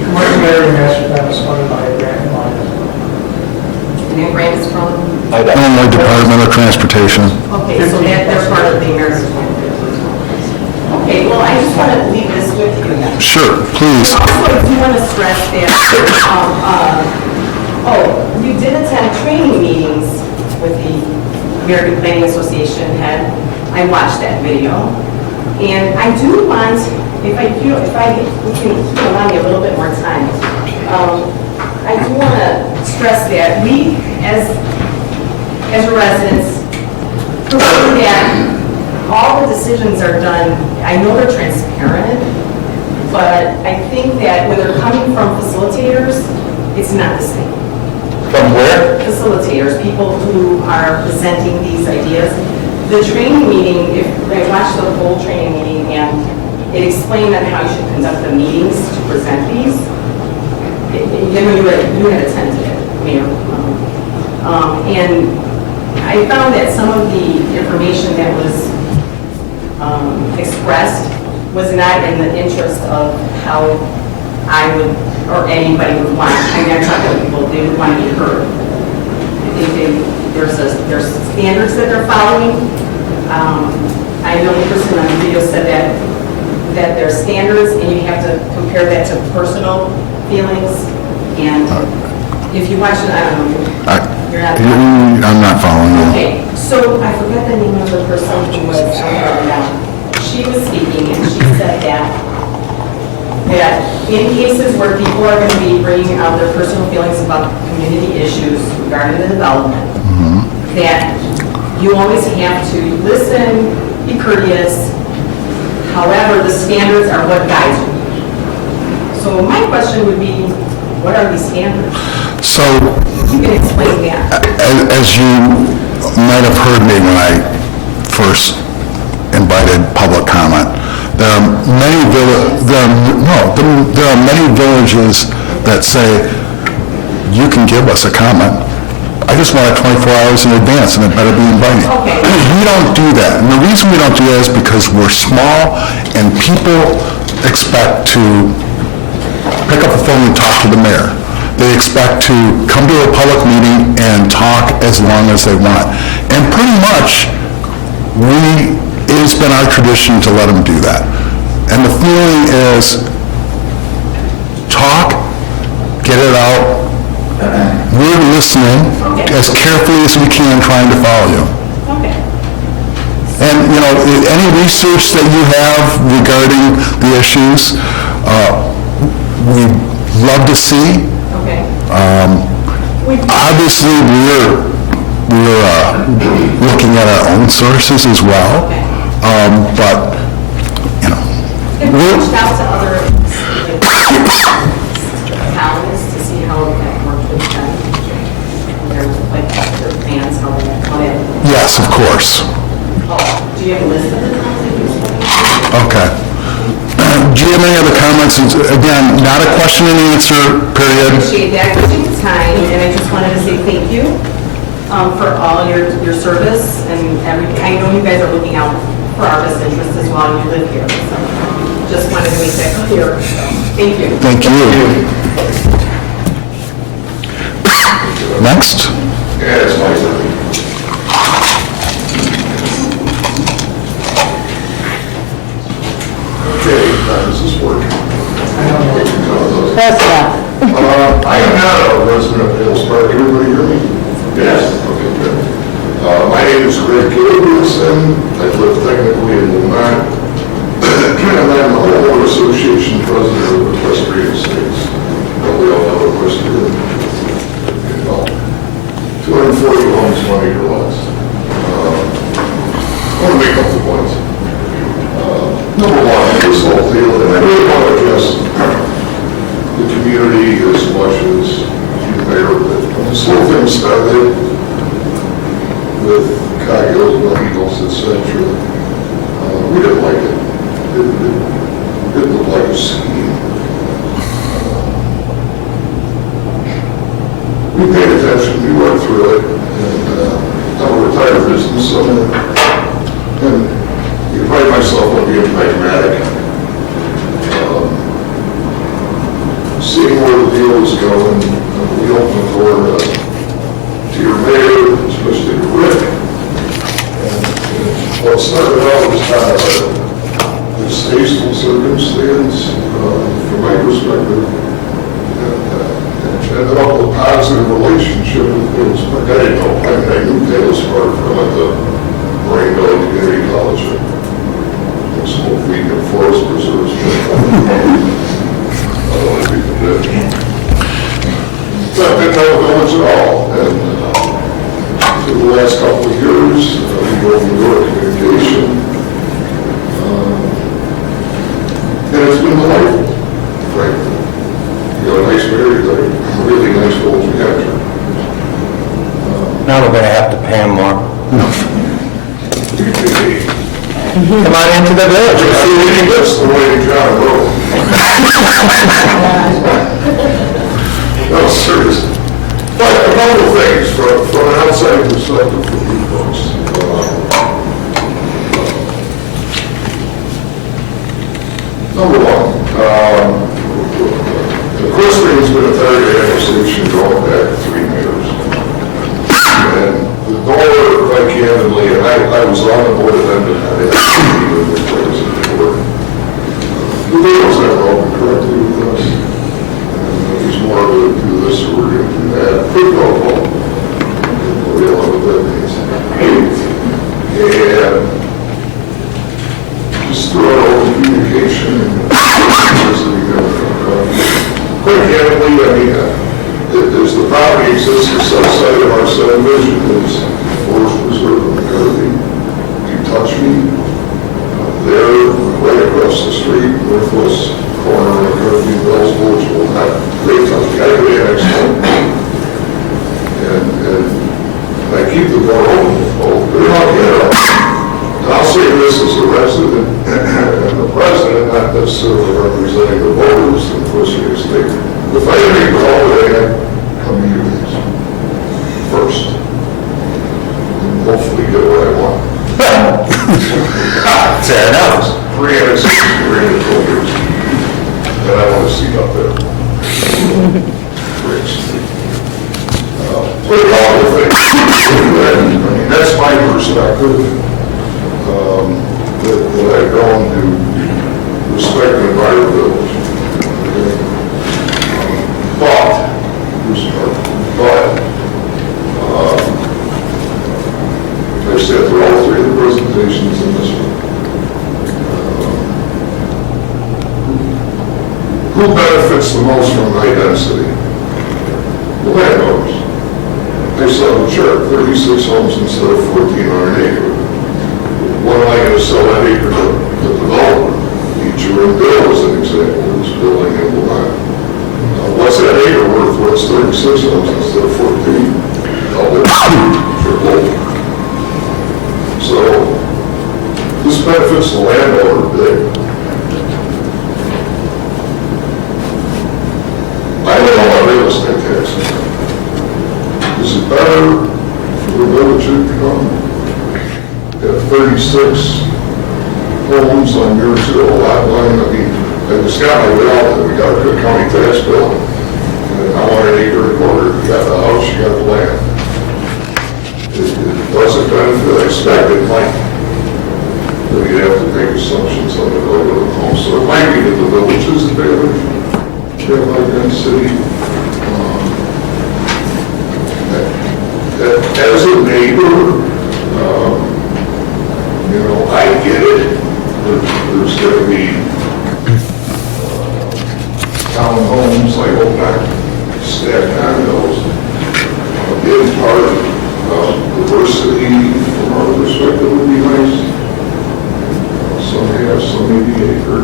Commercial area master plan was funded by a grant line. And that grant is from? Illinois Department of Transportation. Okay, so they're part of the American plan. Okay, well, I just want to leave this with you then. Sure, please. Also, I do want to stress that, you did attend training meetings with the American Planning Association head. I watched that video. And I do want, if we can allow me a little bit more time, I do want to stress that we, as residents, prefer that all the decisions are done, I know they're transparent, but I think that when they're coming from facilitators, it's not the same. From where? Facilitators, people who are presenting these ideas. The training meeting, if I watched the whole training meeting and it explained on how you should conduct the meetings to present these, you had attended it, Mayor. And I found that some of the information that was expressed was not in the interest of how I would, or anybody would want. I mean, I'm talking to people, they would want to be heard. I think there's standards that they're following. I know the person on the video said that there's standards, and you have to compare that to personal feelings. And if you watch it, I don't know. You're not. I'm not following you. Okay, so I forgot the name of the person who was down. She was speaking, and she said that in cases where people are going to be bringing out their personal feelings about community issues regarding the development, that you always have to listen, be courteous. However, the standards are what guides you. So my question would be, what are these standards? So, You can explain that. as you might have heard me when I first invited public comment, there are many villages that say, you can give us a comment. I just want it 24 hours in advance, and it better be in writing. Okay. We don't do that. And the reason we don't do that is because we're small, and people expect to pick up the phone and talk to the mayor. They expect to come to a public meeting and talk as long as they want. And pretty much, it's been our tradition to let them do that. And the feeling is, talk, get it out. We're listening as carefully as we can, trying to follow you. Okay. And, any research that you have regarding the issues, we'd love to see. Okay. Obviously, we're looking at our own sources as well. Okay. But, Have you reached out to other towns to see how that worked with them? Their, their fans, how they yes, of course. do you have a list of the towns that you've spoken to? Okay. Do you have any other comments? Again, not a question and answer period. Appreciate that, appreciate the time, and I just wanted to say thank you for all your service and everything. I know you guys are looking out for our best interests as well, and you live here, so just wanted to make that clear. So, thank you. Thank you. Next. Yeah, it's my turn. Okay, does this work? Close enough. I am not a resident of Palos Park. Everybody hear me? Yes. Okay, good. My name is Greg Gilbertson. I live technically in Lamont. And I'm the homeowner association president of Equestrian Estates. Probably all know Equestrian. 240 homes, 1 acre lots. I want to make a couple points. Number one, this whole deal, and I really want to address the community as much as you may or when this whole thing started with coyotes, eagles, etc. We didn't like it. It didn't look like a scheme. We paid attention, we worked through it, and I'm a retired business owner, and I pride myself on being pragmatic. Seeing where the deal is going, we open the door to your mayor, especially to Rick. And what started out was kind of a distasteful circumstance from my perspective. And ended up with a positive relationship with Palos Park. I didn't know, I knew Palos Park from at the Marine Valley Community College. And smoke weed in forest preserves. I don't want to be the but I didn't know the village at all. And for the last couple of years, we go from your communication. And it's been delightful, frankly. You got a nice mayor, you got a really nice old reactor. Now we're going to have to pay him more. Come on into the village. We'll see what we can do. That's the way John wrote. No, seriously. But a couple of things from an outside perspective for you folks. Number one, the Equestrian's been a target annexation going back 3 years. And the door, quite candidly, and I was on the board of Independent, the door was never open correctly with us. And there's more to do this, so we're going to do that. Quick note, we don't know what that means. And just throw it over communication. Quite candidly, I mean, as the property exists, the south side of our subdivision is Forest Preserve and McCarthy. You touch me, there, right across the street, northwest corner of McCarthy, Bell's Village will not, they touch me, I could annex them. And I keep the door open, they're not here. And I'll say this as a resident and the president, not necessarily representing the voters in Equestrian State. If I had any call today, I'd come to you first. And hopefully get what I want. Fair enough. 3 annexations, 3 years. And I want to see easy up there. Put it all the things. I mean, that's my perspective, that I've grown to respect and admire the village. I sat through all three of the presentations in this one. Who benefits the most from high density? The landowners. They saw the chart, 36 homes instead of 14 on an acre. When am I going to sell that acre to the developer? Each Bill is an example, who's building in Lamont. What's that acre worth when it's 36 homes instead of 14? Double, triple. So, this benefits the landowner big. I don't know about real estate taxes. Is it better for the village to become at 36 homes on your lot line? I mean, I just got my reality, we got a good county tax bill, and I want an acre and a quarter. You got the house, you got the land. It doesn't benefit, I expect it might. But you have to make assumptions on the value of the home. So it might be that the village's advantage. Like density. As a neighbor, I get it. There's going to be townhomes, I hope not stacked condos. In part, diversity from our perspective would be nice. Some have, some maybe acre.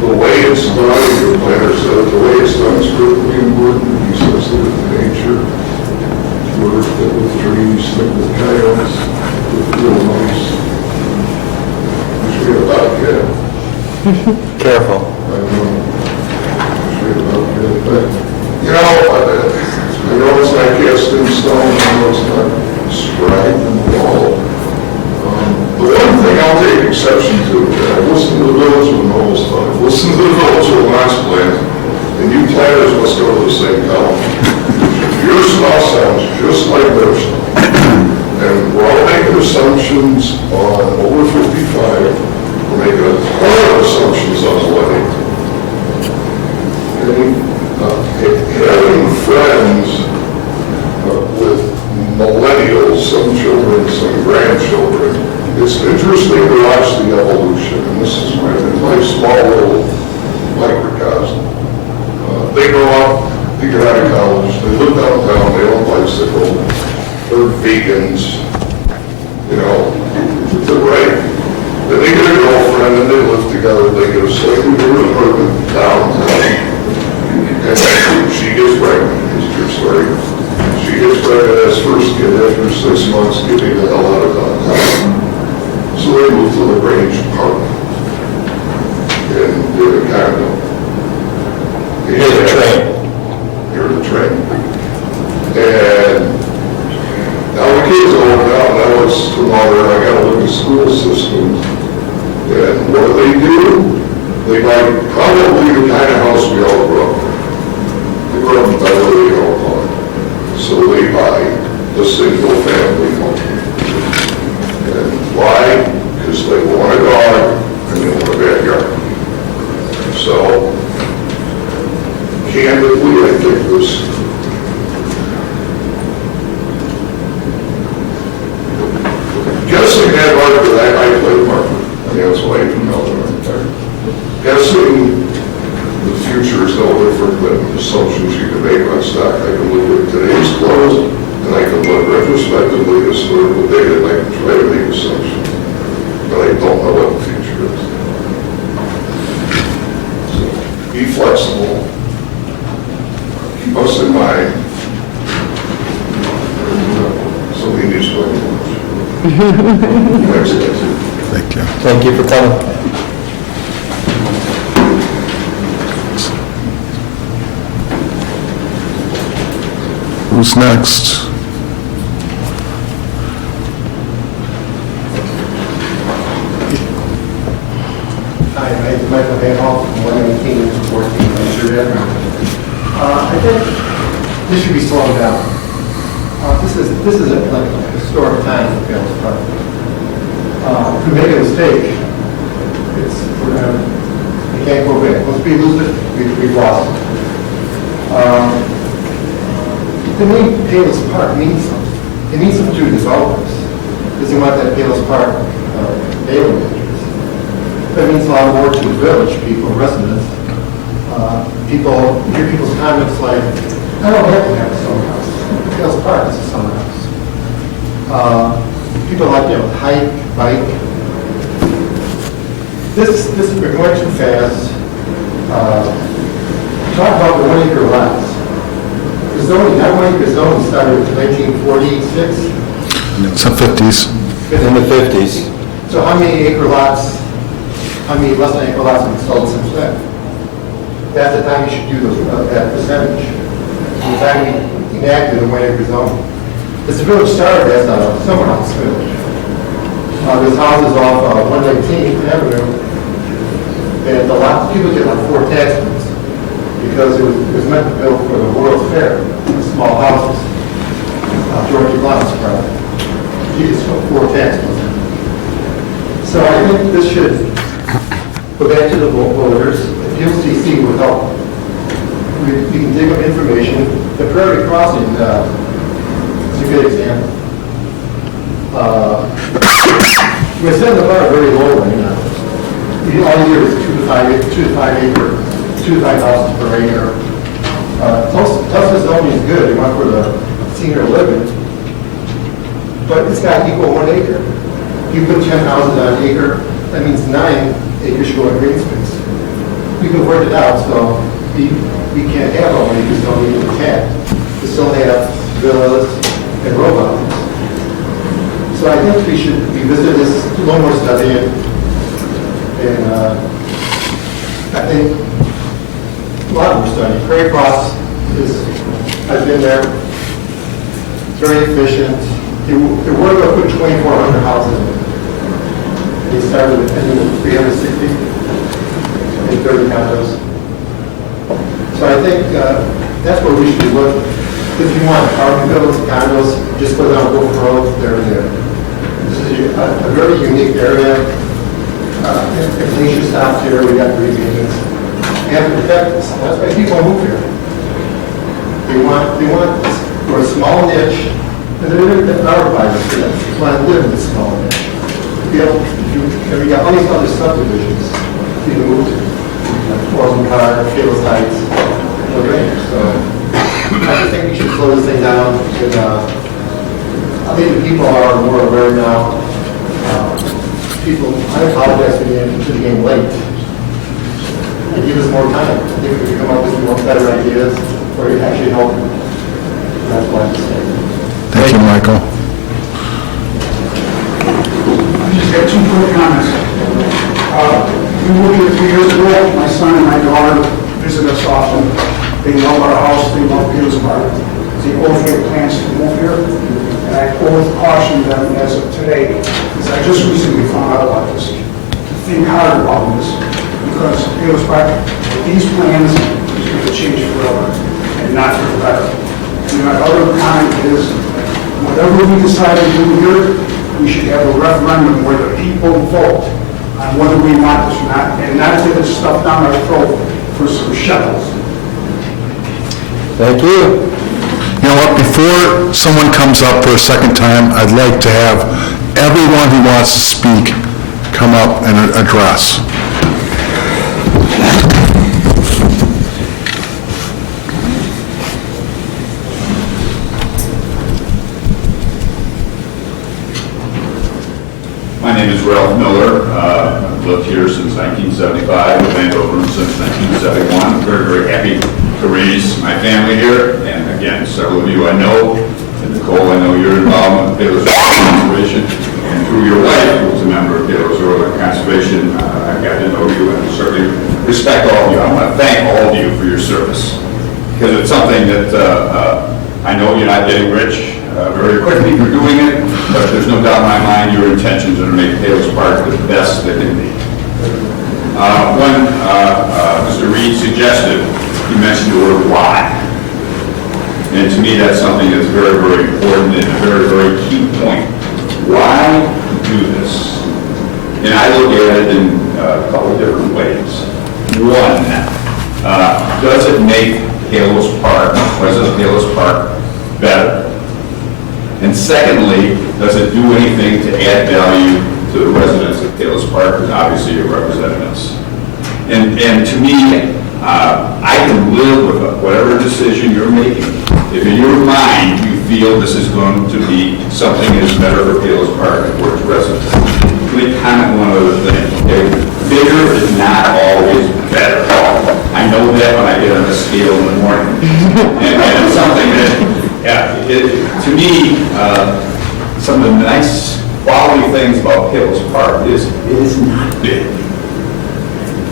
The way it's done, your planner said, the way it's done is critically important. He says that with nature, we're fit with trees, fit with coyotes, with real mice. Wish we had a bobcat. Careful. I don't know. Wish we had a bobcat. But, I know it's not cast in stone, I know it's not scribed in the wall. The one thing I'll take exception to, and I've listened to the village of Nobles, I've listened to the village of Lance Plant, and you planners must go to the same column. Your stuff sounds just like their stuff. And we're all making assumptions on over 55, we're making a ton of assumptions on the way. And having friends with millennials, some children, some grandchildren, it's interesting to watch the evolution, and this is my small little microcosm. They grow up, they get out of college, they live downtown, they own bicycle, they're vegans, they're right. Then they get a girlfriend and they live together, they get a slightly different apartment downtown, and she gets pregnant, is your story. She gets pregnant as first kid after 6 months, getting the hell out of downtown. So they moved to the Grange Park and did a condo. Near the train. Near the train. And now the kids are old now it's tomorrow, I got to look at school systems. And what do? They buy probably the kind of house we all grew up in. They grew up in Beverly, Illinois. So they buy a single family home. And why? Because they want a dog and they want a backyard. So, candidly, I think this guessing that market, I played market. I mean, that's why I do know that. Guessing the future is no different than assumptions you can make on stock. I can look at today's close, and I can look retrospectively at historical data, and I can try to make assumptions. But I don't know what the future is. So be flexible. Keep us in mind. Somebody needs to play lunch. Thank you. Thank you for coming. Who's next? represent like a historic time for Palos Park. If we make a mistake, we can't go back. Once we lose it, we've lost it. The name Palos Park means something. It means something to developers. Because they want that Palos Park neighborhood interest. But it means a lot more to the village people, residents. People hear people's comments like, I don't have to have a summer house. Palos Park is a summer house. People like, hike, bike. We're going too fast. Talk about the 1 acre lots. The zoning, that 1 acre zoning started in 1946. Some 50s. In the 50s. So how many acre lots, how many less than acre lots have been sold since then? That's the time you should do that percentage. The time we enacted the 1 acre zoning. This village started as a summer house village. There's houses off 119th Avenue, and a lot of people get like 4 tax bills because it was meant to build for the World's Fair, small houses. George Blount's project. You get 4 tax bills. So I think this should go back to the voters. The PLCC will help. We can dig up information. The Prairie Crossing is a good example. We're setting the bar very low right now. All year is 2 to 5 houses per acre. Tulsa zoning is good. They want for the senior living, but it's got to equal 1 acre. If you put 10 houses on an acre, that means 9 acres should go in green space. We can work it out, so we can't have a 1 acre zoning in the cat. We still have villas and row houses. So I think we should revisit this, do a little more studying, and I think a lot more studying. Prairie Cross I've been there. It's very efficient. They were going to put 2,400 houses in. And they started with 360 and 30 condos. So I think that's where we should be looking. If you want apartment buildings, condos, just go down Wolf Road, they're there. This is a very unique area. If nature stops here, we got green beans. We have to protect this. That's why people move here. They want for a small niche, and they're our buyers for that. They want to live in a small niche. We got all these other subdivisions you can move to, like Forest Park, Palos Heights, Lorraine. So I just think we should slow this thing down. And, I think the people are more aware now. People, I apologize for getting into the game late. And give us more time. I think we can come up with more better ideas or actually help. That's why I'm saying. Thank you, Michael. I just got 2 quick comments. We moved here 3 years ago. My son and my daughter visit us often. They love our house. They love Palos Park. They both have plans to move here. And I both caution them as of today, because I just recently found out about this, to think hard about this. Because Palos Park, these plans is going to change forever and not for the better. And my other comment is, whatever we decide to do here, we should have a referendum where the people vote on whether we want this or not, and not get it stuffed down our throat for some shekels. Thank you. You know what, before someone comes up for a second time, I'd like to have everyone who wants to speak come up and address. My name is Ralph Miller. I've lived here since 1975, with Andover since 1971. I'm very, very happy to raise my family here. And again, several of you I know. And Nicole, I know your involvement with Palos Conservation. And through your wife, who was a member of Palos Conservation, I got to know you and certainly respect all of you. I want to thank all of you for your service. Because it's something that I know you're not getting rich very quickly for doing it, but there's no doubt in my mind your intentions are to make Palos Park the best that can be. When Mr. Reed suggested, he mentioned the word why. And to me, that's something that's very, very important and a very, very key point. Why do this? And I look at it in a couple different ways. One, does it make Palos Park, President Palos Park, better? And secondly, does it do anything to add value to the residents of Palos Park, because obviously you represent us? And to me, I can live with whatever decision you're making. If in your mind you feel this is going to be something that is better for Palos Park and for its residents. Let me comment one other thing. Okay? Bigger is not always better. I know that when I get on the scale in the morning. And it's something that, to me, some of the nice quality things about Palos Park is it is not big.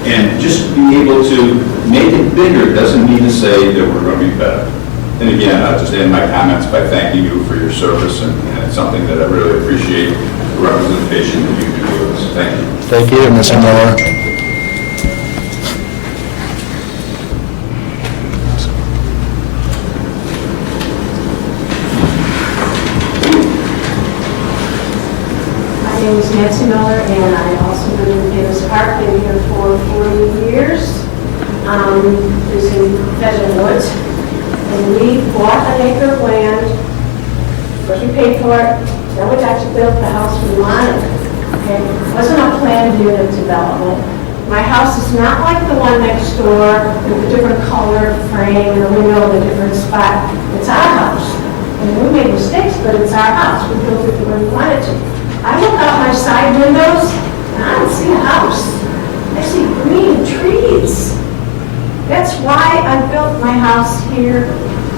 And just being able to make it bigger doesn't mean to say that we're going to be better. And again, I'll just end my comments by thanking you for your service, and it's something that I really appreciate, the representation that you do give us. Thank you. Thank you, Mr. Miller. My name is Nancy Miller, and I also live in Palos Park. Been here for 40 years. It's in Pheasant Woods. And we bought an acre of land. First we paid for it, then we got to build the house we wanted. Okay? It wasn't a planned unit development. My house is not like the one next door with a different color frame and a window in a different spot. It's our house. And we made mistakes, but it's our house. We built it the way we wanted to. I look out my side windows and I don't see a house. I see green trees. That's why I built my house here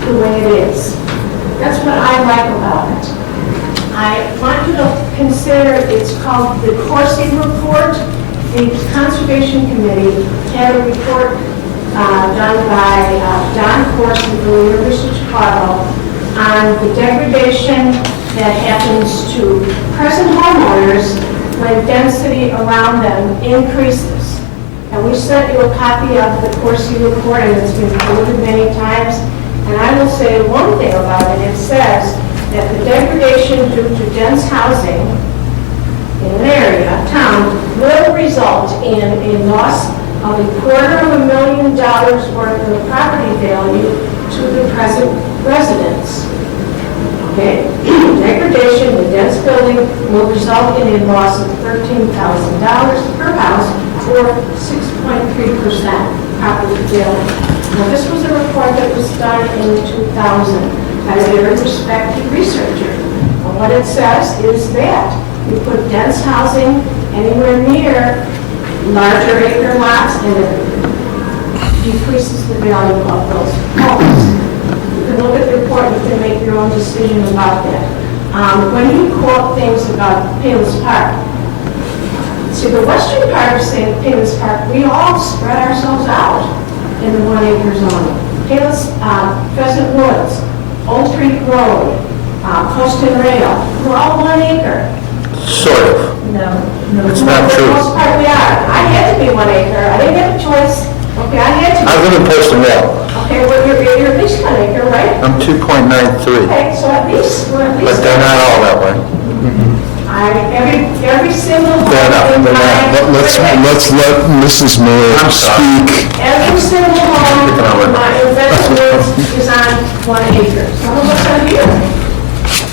the way it is. That's what I like about it. I want you to consider, it's called the Corsi Report. The Conservation Committee had a report done by Don Corsi from the University of Chicago on the degradation that happens to present homeowners when density around them increases. And we sent you a copy of the Corsi report, and it's been quoted many times. And I will say one thing about it. It says that the degradation due to dense housing in an area, town, will result in a loss of $250,000 worth of property value to the present residents. Okay, degradation in dense building will result in a loss of $13,000 per house, or 6.3% property value. Now, this was a report that was done in 2000 by a very respected researcher. And what it says is that you put dense housing anywhere near larger acre lots, and it decreases the value of those homes. You can look at the report, you can make your own decision about that. When you quote things about Palos Park, see, the western part of St. Palos Park, we all spread ourselves out in the 1 acre zone. Palos, Pheasant Woods, Old Creek Road, Post and Rail, we're all 1 acre. Sort of. No. It's not true. For the most part, we are. I had to be 1 acre. I didn't have a choice. Okay, I had to. I live in Post and Rail. Okay, well, you're at least 1 acre, right? I'm 2.93. Okay, so at least, we're at least. But they're not all that way. Every single. Fair enough. Let's let Mrs. Miller I'm sorry. speak. Every single home in Pheasant Woods is on 1 acre. Some of us are here.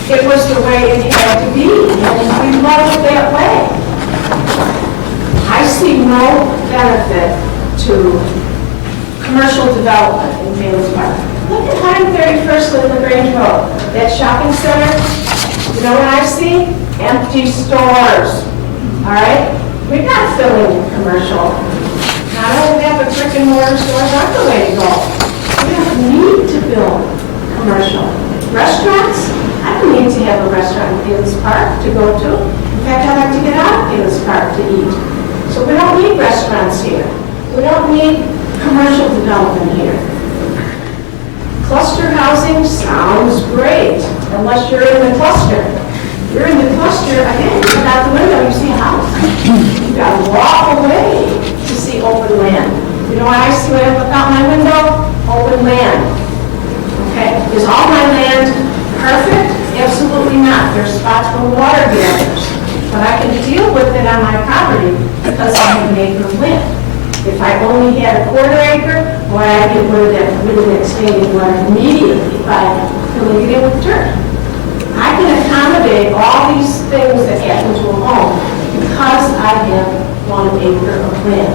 It was the way it had to be, and we love it that way. I see no benefit to commercial development in Palos Park. Look at 131st and LaGrange Road, that shopping center. You know what I see? Empty stores. All right? We're not filling commercial. Not only that, but brick and mortar stores aren't the way to go. We don't need to build commercial. Restaurants? I don't need to have a restaurant in Palos Park to go to. In fact, I like to get out of Palos Park to eat. So we don't need restaurants here. We don't need commercial development here. Cluster housing sounds great, unless you're in the cluster. You're in the cluster, again, you look out the window, you see a house. You've got to walk away to see open land. You know what I see when I look out my window? Open land. Okay? Is all my land perfect? Absolutely not. There's spots where water gathers. But I can deal with it on my property because I have an acre of land. If I only had a quarter acre, or I get rid of that standing water immediately by filling it in with dirt. I can accommodate all these things that happen to a home because I have 1 acre of land.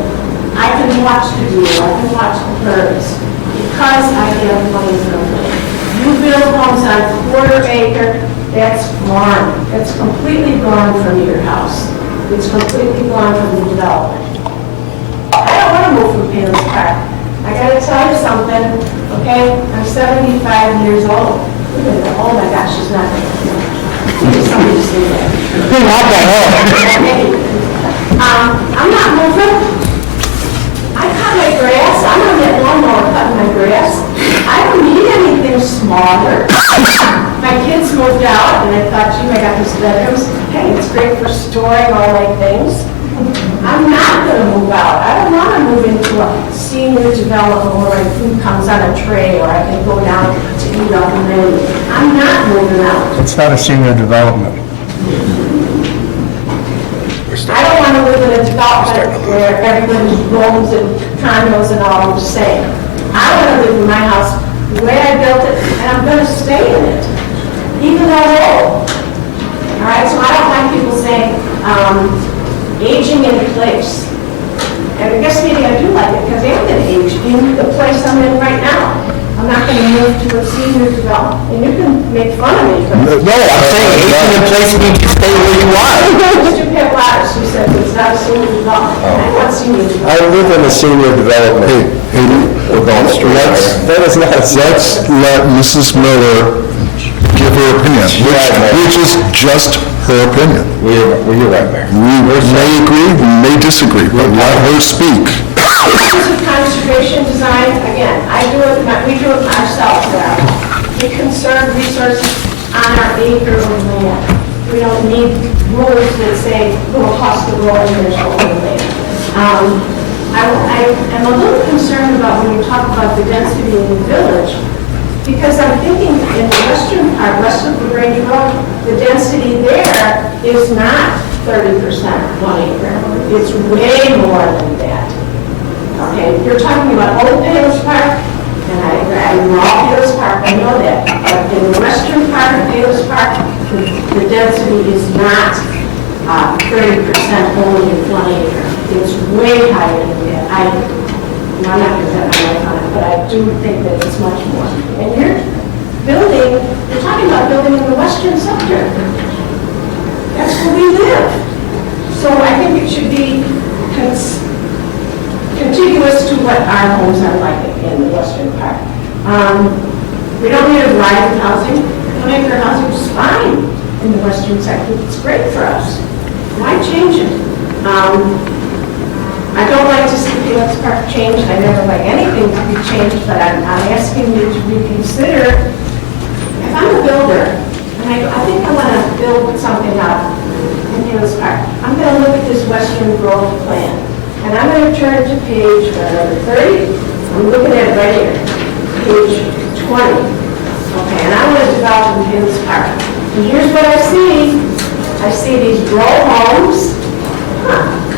I can watch the deer, I can watch the birds because I have 1 acre of land. You build homes on quarter acre, that's gone. That's completely gone from your house. It's completely gone from the development. I don't want to move from Palos Park. I got to tell you something, okay? I'm 75 years old. Oh my gosh, she's not there. Somebody just say that. I'm not moving. I cut my grass. I'm on that lawnmower cutting my grass. I don't need anything smaller. My kids moved out, and I thought, gee, I got these bedrooms. Hey, it's great for storing all my things. I'm not going to move out. I don't want to move into a senior development where my food comes on a tray or I can go down to eat off the menu. I'm not moving out. It's not a senior development. I don't want to live in a development where everybody's rooms and condos and all the same. I want to live in my house the way I built it, and I'm going to stay in it, even though I'm old. All right, so I don't like people saying, aging in place. And I guess maybe I do like it because I am going to age in the place I'm in right now. I'm not going to move to a senior development. And you can make fun of me. No, I'm saying aging in place means you stay where you are. Mr. Pat Ladders, who said it's not a senior development. I want senior development. I live in a senior development. Let's let Mrs. Miller give her opinion, which is just her opinion. You're right, Mayor. We may agree, we may disagree, but let her speak. This is conservation design, again, we do it ourselves now. We conserve resources on our acre of land. We don't need rules that say, who will cost the road and there's no land. I'm a little concerned about when you talk about the density in the village, because I'm thinking in the western part, west of the Brady Road, the density there is not 30% 1 acre. It's way more than that. Okay, you're talking about Old Palos Park, and I'm all Palos Park, I know that. But in the western part of Palos Park, the density is not 30% only in 1 acre. It's way higher than that. I'm not going to set my life on it, but I do think that it's much more. And you're talking about building in the western sector. That's where we live. So I think it should be contiguous to what our homes are like in the western part. We don't need a variety of housing. 1 acre housing is fine in the western sector. It's great for us. Why change it? I don't like to see Palos Park changed. I never like anything to be changed, but I'm asking you to reconsider. If I'm a builder, and I think I want to build something up in Palos Park, I'm going to look at this western growth plan, and I'm going to turn to page 30. I'm looking at it right here, page 20. Okay, and I want to develop in Palos Park. And here's what I see. I see these row homes.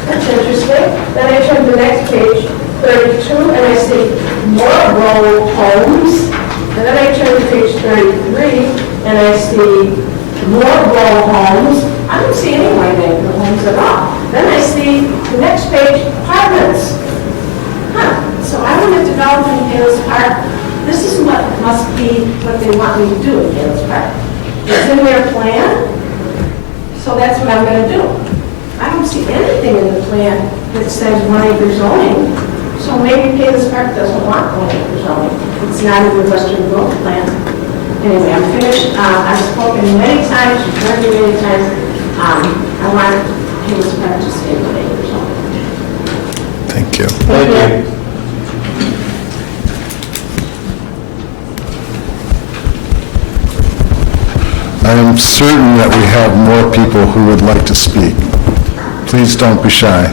That's interesting. Then I turn to the next page, 32, and I see more row homes. And then I turn to page 33, and I see more row homes. I don't see any white acre homes at all. Then I see the next page, apartments. So I want to develop in Palos Park. This is what must be what they want me to do in Palos Park. It's in their plan, so that's what I'm going to do. I don't see anything in the plan that says 1 acre zoning. So maybe Palos Park doesn't want 1 acre zoning. It's not in the Western Growth Plan. Anyway, I'm finished. I've spoken many times, you've heard me many times. I want Palos Park to stay 1 acre zoning. Thank you. Thank you. I am certain that we have more people who would like to speak. Please don't be shy.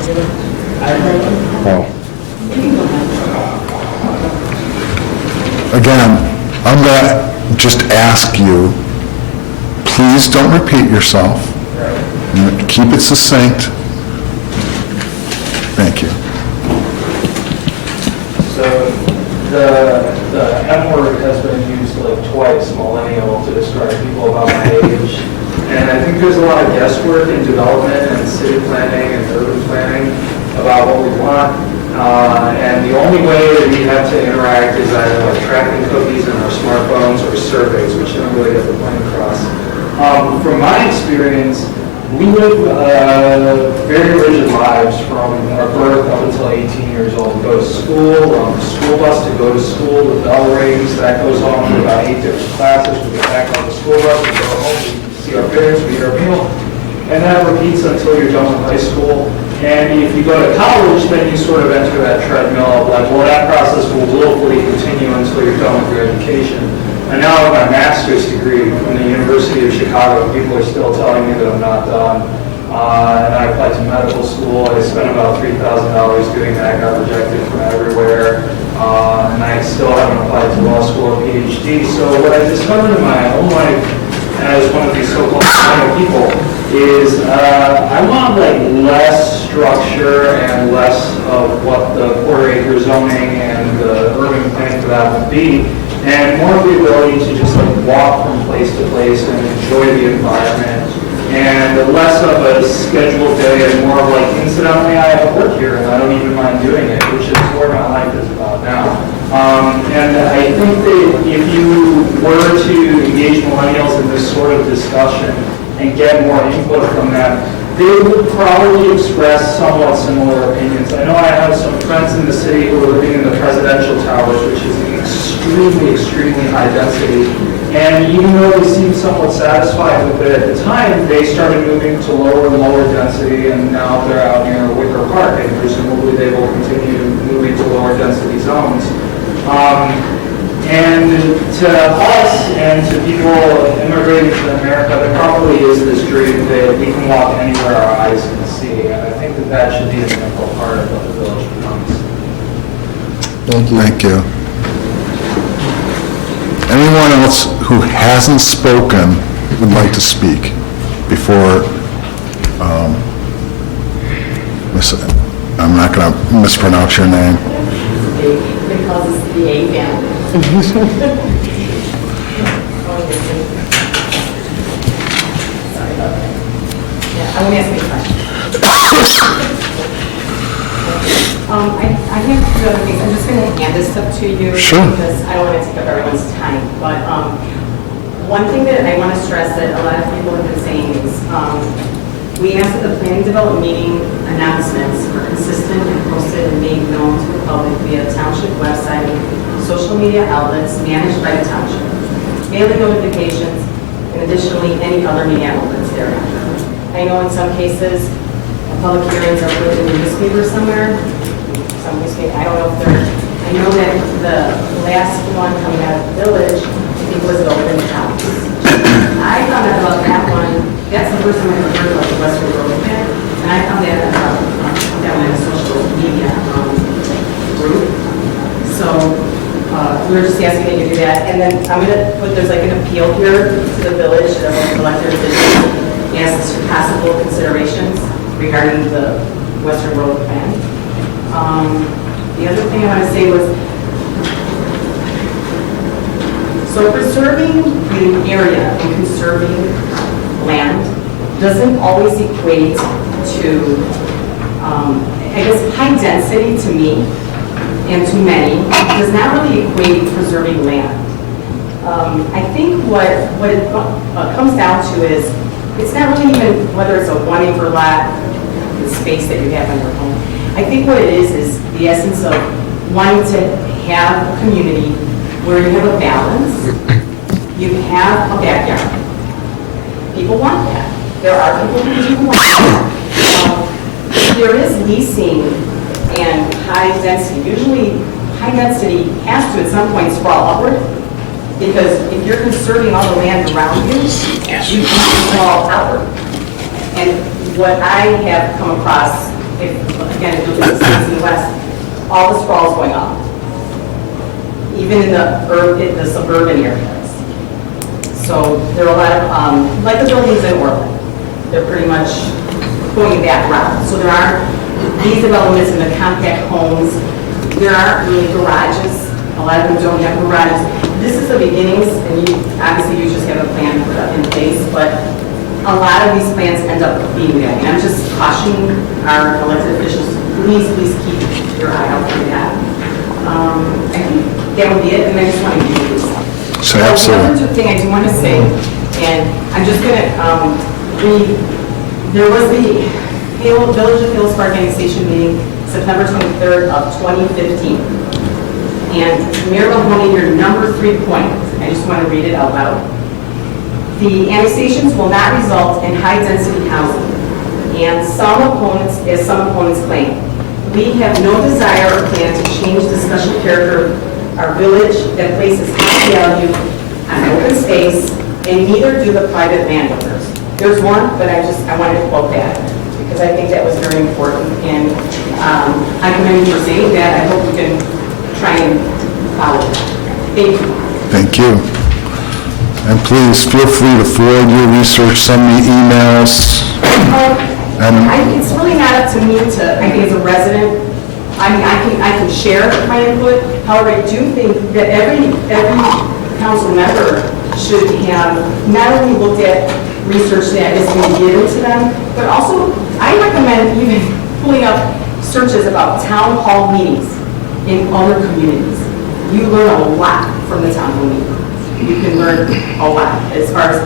Okay? Again, I'm going to just ask you, please don't repeat yourself. Keep it succinct. Thank you. So the M word has been used like twice, millennial, to describe people about my age. And I think there's a lot of guesswork in development and city planning and urban planning about what we want. And the only way that we have to interact is either like tracking cookies in our smartphones or surveys, which don't really get the point across. From my experience, we live very rigid lives from our birth up until 18 years old. We go to school, we're on the school bus to go to school, the bell rings, that goes on for about 8 different classes. We get back on the school bus, we go home, we see our parents, we eat our meal, and that repeats until you're done with high school. And if you go to college, then you sort of enter that treadmill of like, well, that process will willfully continue until you're done with your education. And now I have my master's degree from the University of Chicago. People are still telling me that I'm not done. And I applied to medical school. I spent about $3,000 doing that, got rejected from everywhere. And I still haven't applied to law school or PhD. So what I discovered in my own life as one of these so-called millennial people is I want like less structure and less of what the quarter-acre zoning and the urban planning for that would be, and more of the ability to just like walk from place to place and enjoy the environment, and less of a scheduled day and more of like, incidentally, I have work here and I don't even mind doing it, which is where my life is about now. And I think that if you were to engage millennials in this sort of discussion and get more input from them, they would probably express somewhat similar opinions. I know I have some friends in the city who are living in the presidential towers, which is extremely, extremely high density. And even though they seemed somewhat satisfied with it at the time, they started moving to lower and lower density, and now they're out near Wicker Park, and presumably they will continue moving to lower density zones. And to us and to people immigrating to America, there probably is this dream that we can walk anywhere our eyes can see. And I think that that should be an integral part of what the village becomes. Thank you. Thank you. Anyone else who hasn't spoken would like to speak before, I'm not going to mispronounce your name. Because it's the A family. Sorry about that. Yeah, I won't ask any questions. I have two other things. I'm just going to hand this stuff to you. Sure. Because I don't want to take up everyone's time. But one thing that I want to stress that a lot of people have been saying is we ask that the planning development meeting announcements are consistent and posted and made known to the public via township website, social media outlets managed by the township, mailing notifications, and additionally any other media outlets thereafter. I know in some cases, public hearings are put in the newspaper somewhere. Some newspaper, I don't know if they're, I know that the last one coming out of the village, I think was over in the house. I found out about that one, that's the first time I ever heard about the Western Road Plan, and I found that that one in a social media group. So we're just asking that you do that. And then I'm going to put, there's like an appeal here to the village of elected officials as to possible considerations regarding the Western Road Plan. The other thing I want to say was, so preserving the area and conserving land doesn't always equate to, I guess, high density to me and to many does not really equate to preserving land. I think what it comes down to is, it's not really even whether it's a 1 acre lot, the space that you have on your home. I think what it is the essence of wanting to have a community where you have a balance, you have a backyard. People want that. There are people who do want that. There is leasing and high density. Usually high density has to at some point sprawl upward, because if you're conserving all the land around you, you can sprawl outward. And what I have come across, if you look at the states in the West, all the sprawl is going up. Even even in the suburban areas. So there are a lot of, like the buildings in Orland, they're pretty much going that route. So there are these developments in the compact homes. There aren't really garages. A lot of them don't have garages. This is the beginnings, and obviously you just have a plan put up in place, but a lot of these plans end up being that. And I'm just cautioning our elected officials, please keep your eye out for that. I think that would be it, and I just want to give you this. So The absolutely. other thing I do want to say, and I'm just going to read, there was the Village of Palos Park annexation meeting September 23rd of 2015. And Mayor Mahoney, your number 3 point, I just want to read it out loud. The annexations will not result in high-density housing, and as some opponents claim. We have no desire or plan to change the special character of our village that places high value on open space, and neither do the private landowners. There's one, but I wanted to quote that, because I think that was very important, and I commend you for saying that. I hope we can try and follow that. Thank you. Thank you. And please feel free to forward your research, send me emails. It's really not up to me to, I think as a resident, I mean, I can share my input. However, I do think that every council member should have not only looked at research that is being given to them, but also I recommend even pulling up searches about town hall meetings in other communities. You learn a lot from the town hall meeting. You can learn a lot as far as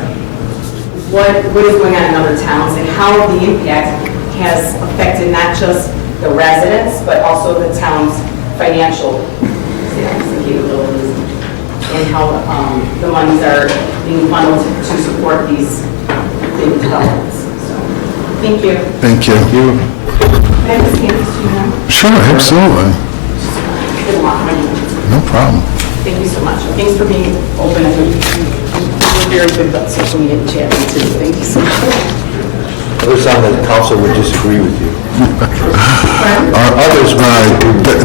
what is going on in other towns and how the impact has affected not just the residents, but also the town's financial status and capabilities, and how the monies are being funneled to support these big developments. So, thank you. Thank you. Can I just hand this to you now? Sure, absolutely. It's a lot of money. No problem. Thank you so much. Thanks for being open. You're very good about social media and chatting too. Thank you so much. Others on the council would disagree with you. Others,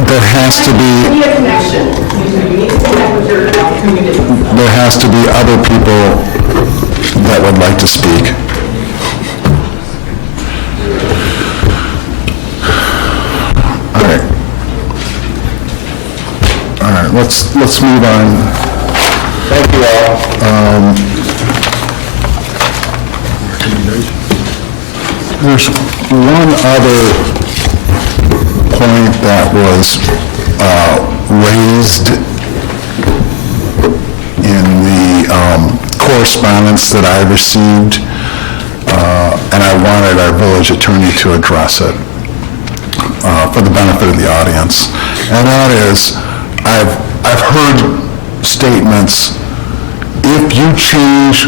there has to You be, need a connection. You need to connect with your community. there has to be other people that would like to speak. All right, let's move on. Thank you all. There's one other point that was raised in the correspondence that I received, and I wanted our village attorney to address it for the benefit of the audience. And that is, I've heard statements, if you change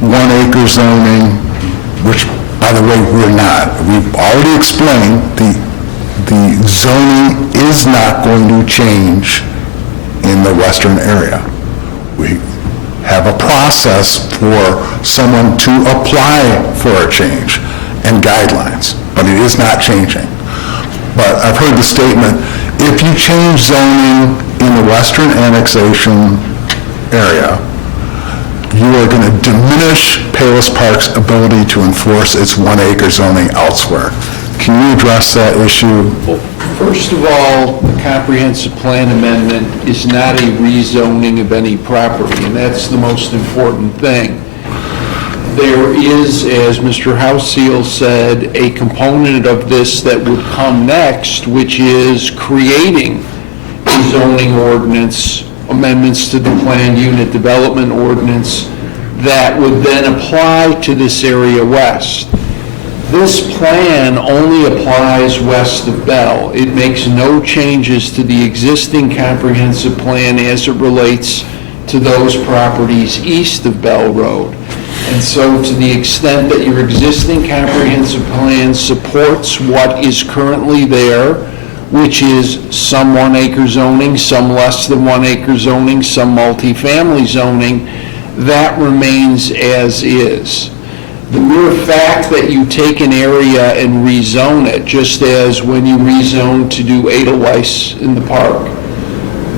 1 acre zoning, which, by the way, we're not. We've already explained the zoning is not going to change in the western area. We have a process for someone to apply for a change and guidelines, but it is not changing. But I've heard the statement, if you change zoning in the western annexation area, you are going to diminish Palos Park's ability to enforce its 1 acre zoning elsewhere. Can you address that issue? Well, first of all, the comprehensive plan amendment is not a rezoning of any property, and that's the most important thing. There is, as Mr. Houseseal said, a component of this that would come next, which is creating a zoning ordinance, amendments to the planned unit development ordinance that would then apply to this area west. This plan only applies west of Bell. It makes no changes to the existing comprehensive plan as it relates to those properties east of Bell Road. And so to the extent that your existing comprehensive plan supports what is currently there, which is some 1 acre zoning, some less than 1 acre zoning, some multifamily zoning, that remains as is. The mere fact that you take an area and rezone it, just as when you rezone to do Edelweiss in the park,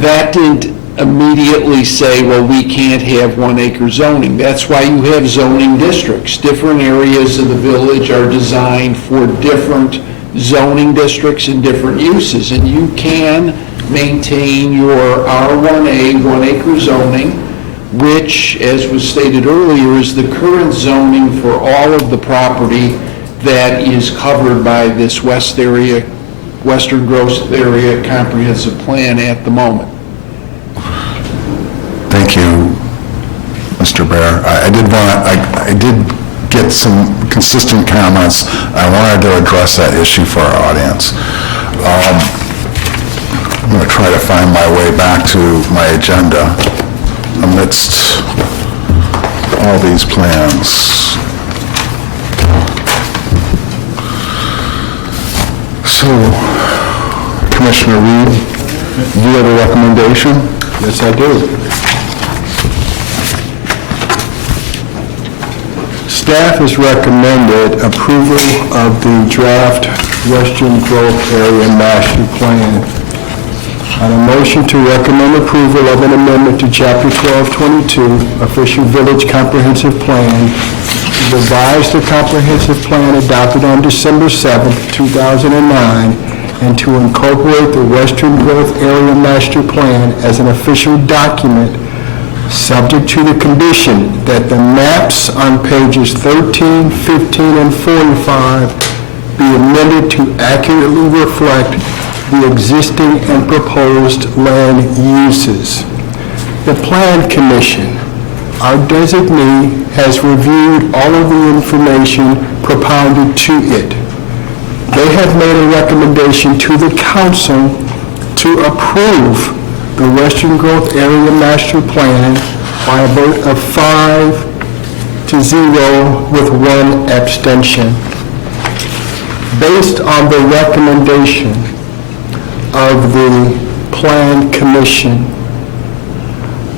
that didn't immediately say, well, we can't have 1 acre zoning. That's why you have zoning districts. Different areas of the village are designed for different zoning districts and different uses. And you can maintain your R1A, 1 acre zoning, which, as was stated earlier, is the current zoning for all of the property that is covered by this Western Growth Area Comprehensive Plan at the moment. Thank you, Mr. Bear. I did get some consistent comments. I wanted to address that issue for our audience. I'm going to try to find my way back to my agenda amidst all these plans. So, Commissioner Reed, do you have a recommendation? Yes, I do. Staff has recommended approval of the draft Western Growth Area Master Plan. On a motion to recommend approval of an amendment to Chapter 1222, Official Village Comprehensive Plan, to revise the comprehensive plan adopted on December 7, 2009, and to incorporate the Western Growth Area Master Plan as an official document, subject to the condition that the maps on pages 13, 15, and 45 be amended to accurately reflect the existing and proposed land uses. The Plan Commission, our designee, has reviewed all of the information propounded to it. They have made a recommendation to the council to approve the Western Growth Area Master Plan by a vote of 5-0 with 1 abstention. Based on the recommendation of the Plan Commission,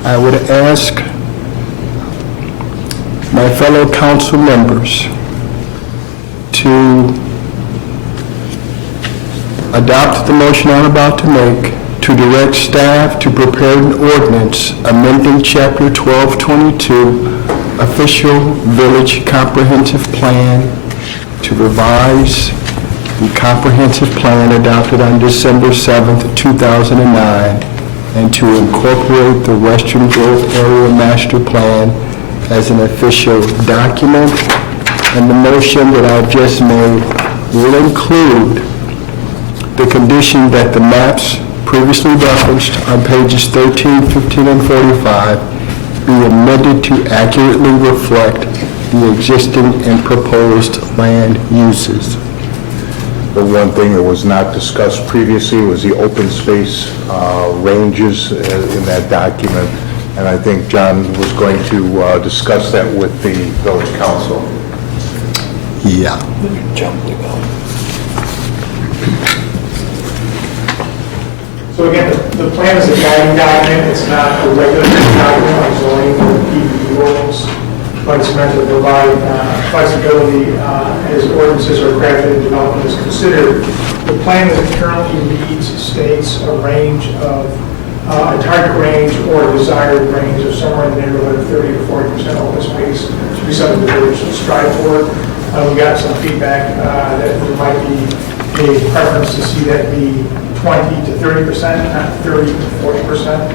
I would ask my fellow council members to adopt the motion I'm about to make, to direct staff to prepare an ordinance amending Chapter 1222, Official Village Comprehensive Plan, to revise the comprehensive plan adopted on December 7th, 2009, and to incorporate the Western Growth Area Master Plan as an official document. And the motion that I've just made will include the condition that the maps previously referenced on pages 13, 15, and 45 be amended to accurately reflect the existing and proposed land uses. The one thing that was not discussed previously was the open space ranges in that document, and I think John was going to discuss that with the village council. Yeah. So again, the plan is a guiding document, it's not a regulatory document like zoning or PUD rules, but it's meant to provide flexibility as ordinances are crafted and development is considered. The plan as it currently reads states a range of, a target range or desired range of somewhere in the neighborhood of 30 to 40% open space to be something the village should strive for. We got some feedback that there might be a preference to see that be 20 to 30%, not 30 to 40%.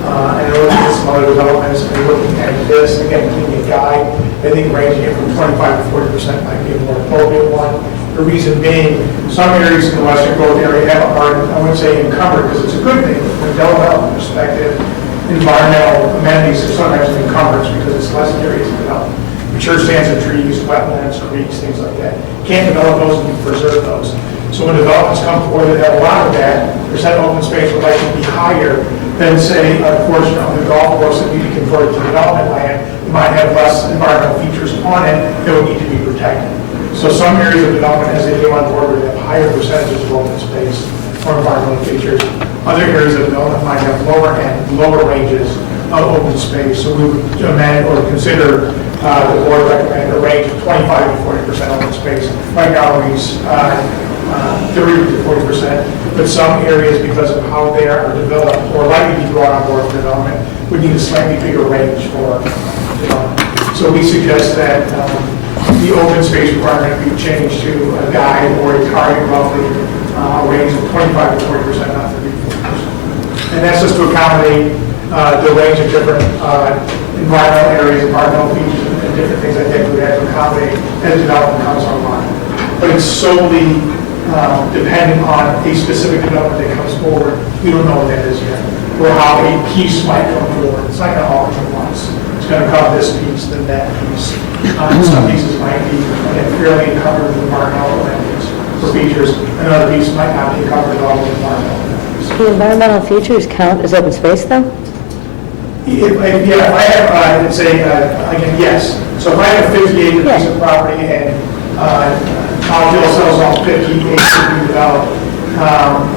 And looking at some other developments and looking at this, again, giving a guide, I think ranging it from 25 to 40% might be a more appropriate one. The reason being, some areas in the Western Growth Area are, I wouldn't say encumbered, because it's a good thing, but from a development perspective, environmental amenities are sometimes an encumbrance because it's less areas to develop. Mature stands of trees, wetlands, creeks, things like that. Can't develop those and preserve those. So when developments come forward that have a lot of that, percent open space would likely be higher than, say, a portion of the golf course that need to be converted to development land. It might have less environmental features on it that would need to be protected. So some areas of development, as they came on board, would have higher percentages of open space or environmental features. Other areas of development might have lower ranges of open space. So we would amend or consider the board recommend a range of 25 to 40% open space. Right now, we 30 to 40%, but some areas, because of how they are developed or likely to be brought on board for development, would need a slightly bigger range for development. So we suggest that the open space requirement be changed to a guide or a target roughly a range of 25 to 40%, not 30 to 40%. And that's just to accommodate the range of different environmental areas, environmental features, and different things like that we would have to accommodate as development comes online. But it's solely dependent on a specific development that comes forward. We don't know what that is yet, or how a piece might come forward. It's not going to all come at once. It's going to come this piece, then that piece. Some pieces might be again, fairly covered with environmental amenities or features, and other pieces might not be covered at all with environmental amenities. Do environmental features count as open space, though? If I have, let's say, again, yes. So if I have a 50-acre piece of property and Palos sells off 50 acres to be developed,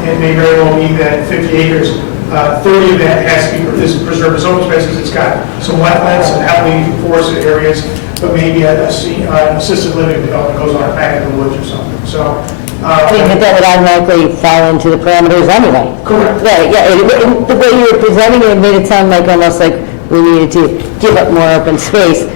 it may very well be that 50 acres, 30 of that has to be preserved as open space because it's got some wetlands and heavily forested areas, but maybe an assisted living development goes on back in the woods or something. So. But that would automatically fall into the parameters anyway. Correct. Right, yeah, the way you were presenting it made it sound like almost like we needed to give up more open space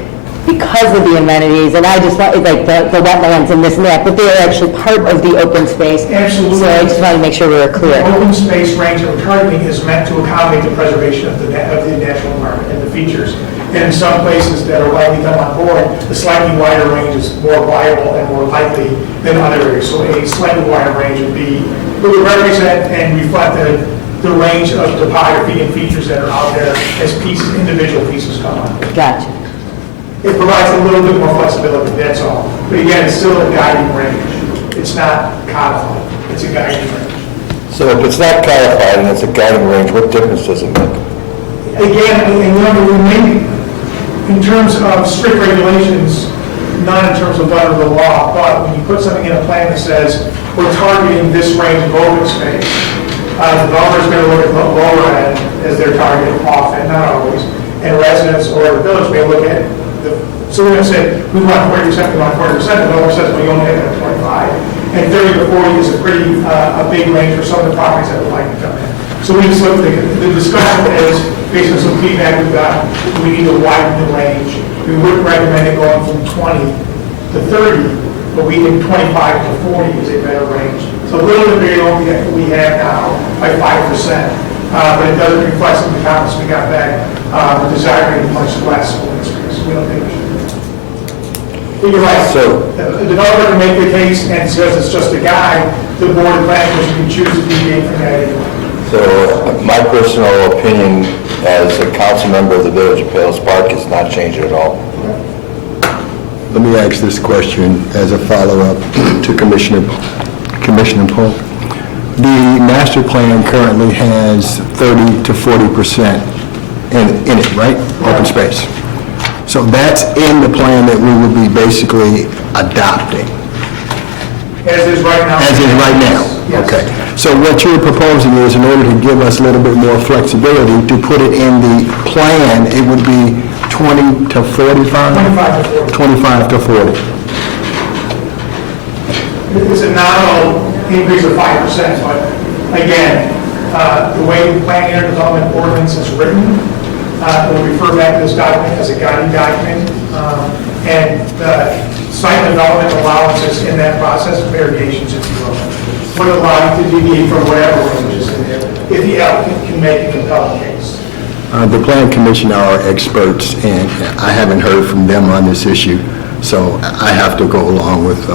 because of the amenities, and I just thought, like, the wetlands and this and that, but they are actually part of the open space. Absolutely. So I just wanted to make sure we were clear. The open space range that we're targeting is meant to accommodate the preservation of the natural environment and the features. And in some places that are likely to come on board, the slightly wider range is more viable and more likely than other areas. So a slightly wider range would represent and reflect the range of topography and features that are out there as pieces, individual pieces come on. Gotcha. It provides a little bit more flexibility, that's all. But again, it's still a guiding range. It's not codified, it's a guiding range. So if it's not codified and it's a guiding range, what difference does it make? Again, and remember, we may, in terms of strict regulations, not in terms of letter of the law, but when you put something in a plan that says, we're targeting this range of open space, the developer's going to look at the lower end as their target often, not always, and residents or the village may look at so we're going to say, we want 40%, we want 40%, the developer says, well, you only have 25, and 30 to 40 is a pretty, a big range for some of the properties that would like to come in. So we just look at the discussion is, based on some feedback we've got, we need to widen the range. We wouldn't recommend it going from 20 to 30, but we think 25 to 40 is a better range. So a little bit bigger than we have now by 5%, but it doesn't reflect some of the comments we got back, the desire to much less open space. We don't think we should. But you're right. So a developer can make the case and says it's just a guide. The board of planners can choose to deviate from that anyway. So my personal opinion as a council member of the Village of Palos Park is not changing at all. Let me ask this question as a follow-up to Commissioner Polk. The master plan currently has 30 to 40% in it, right? Open space. So that's in the plan that we will be basically adopting. As is right now. As is right now? Yes. Okay. So what you're proposing is, in order to give us a little bit more flexibility, to put it in the plan, it would be 20 to 45? 25 to 40. 25 to 40. It's a nominal increase of 5%, but again, the way the plan unit development ordinance is written, we'll refer back to this document as a guiding document, and site development allowances in that process, variations, if you will, would allow you to deviate from whatever ranges in there, if the applicant can make a compelling case. The Plan Commission are experts, and I haven't heard from them on this issue, so I have to go along with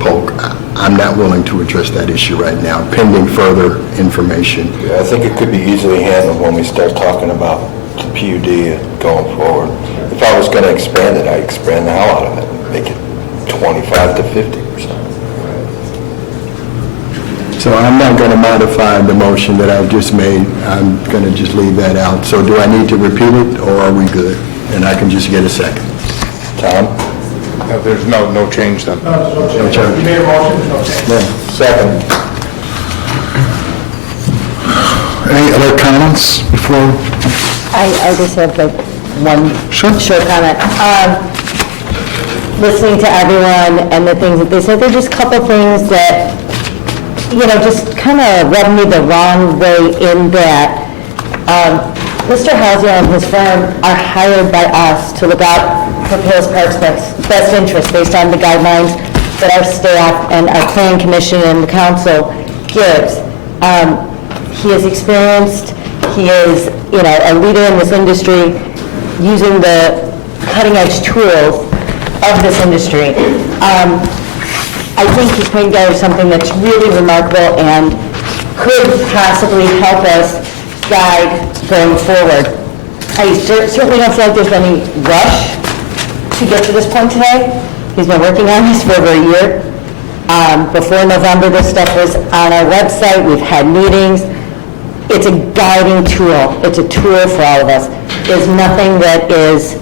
Polk. I'm not willing to address that issue right now, pending further information. Yeah, I think it could be easily handled when we start talking about the PUD going forward. If I was going to expand it, I'd expand the hell out of it, make it 25 to 50%. So I'm not going to modify the motion that I've just made. I'm going to just leave that out. So do I need to repeat it, or are we good? And I can just get a second. Tom? No, there's no change then. No, there's no change. You made a motion, there's no change. Yeah. Second. Any other comments before? I just have like one short comment. Listening to everyone and the things that they said, there are just a couple things that just kind of rubbed me the wrong way in that Mr. Halsey and his firm are hired by us to look out for Palos Park's best interest based on the guidelines that our staff and our planning commission and the council gives. He is experienced, he is, a leader in this industry, using the cutting-edge tools of this industry. I think he's putting together something that's really remarkable and could possibly help us guide going forward. I certainly don't feel like there's any rush to get to this point today. He's been working on this for over a year. Before November, this stuff was on our website. We've had meetings. It's a guiding tool. It's a tool for all of us. There's nothing that is,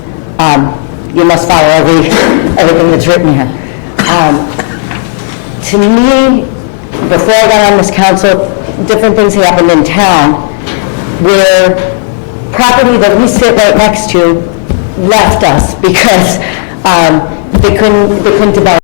you must follow everything that's written here. To me, before I got on this council, different things happened in town where property that we sit right next to left us because they couldn't develop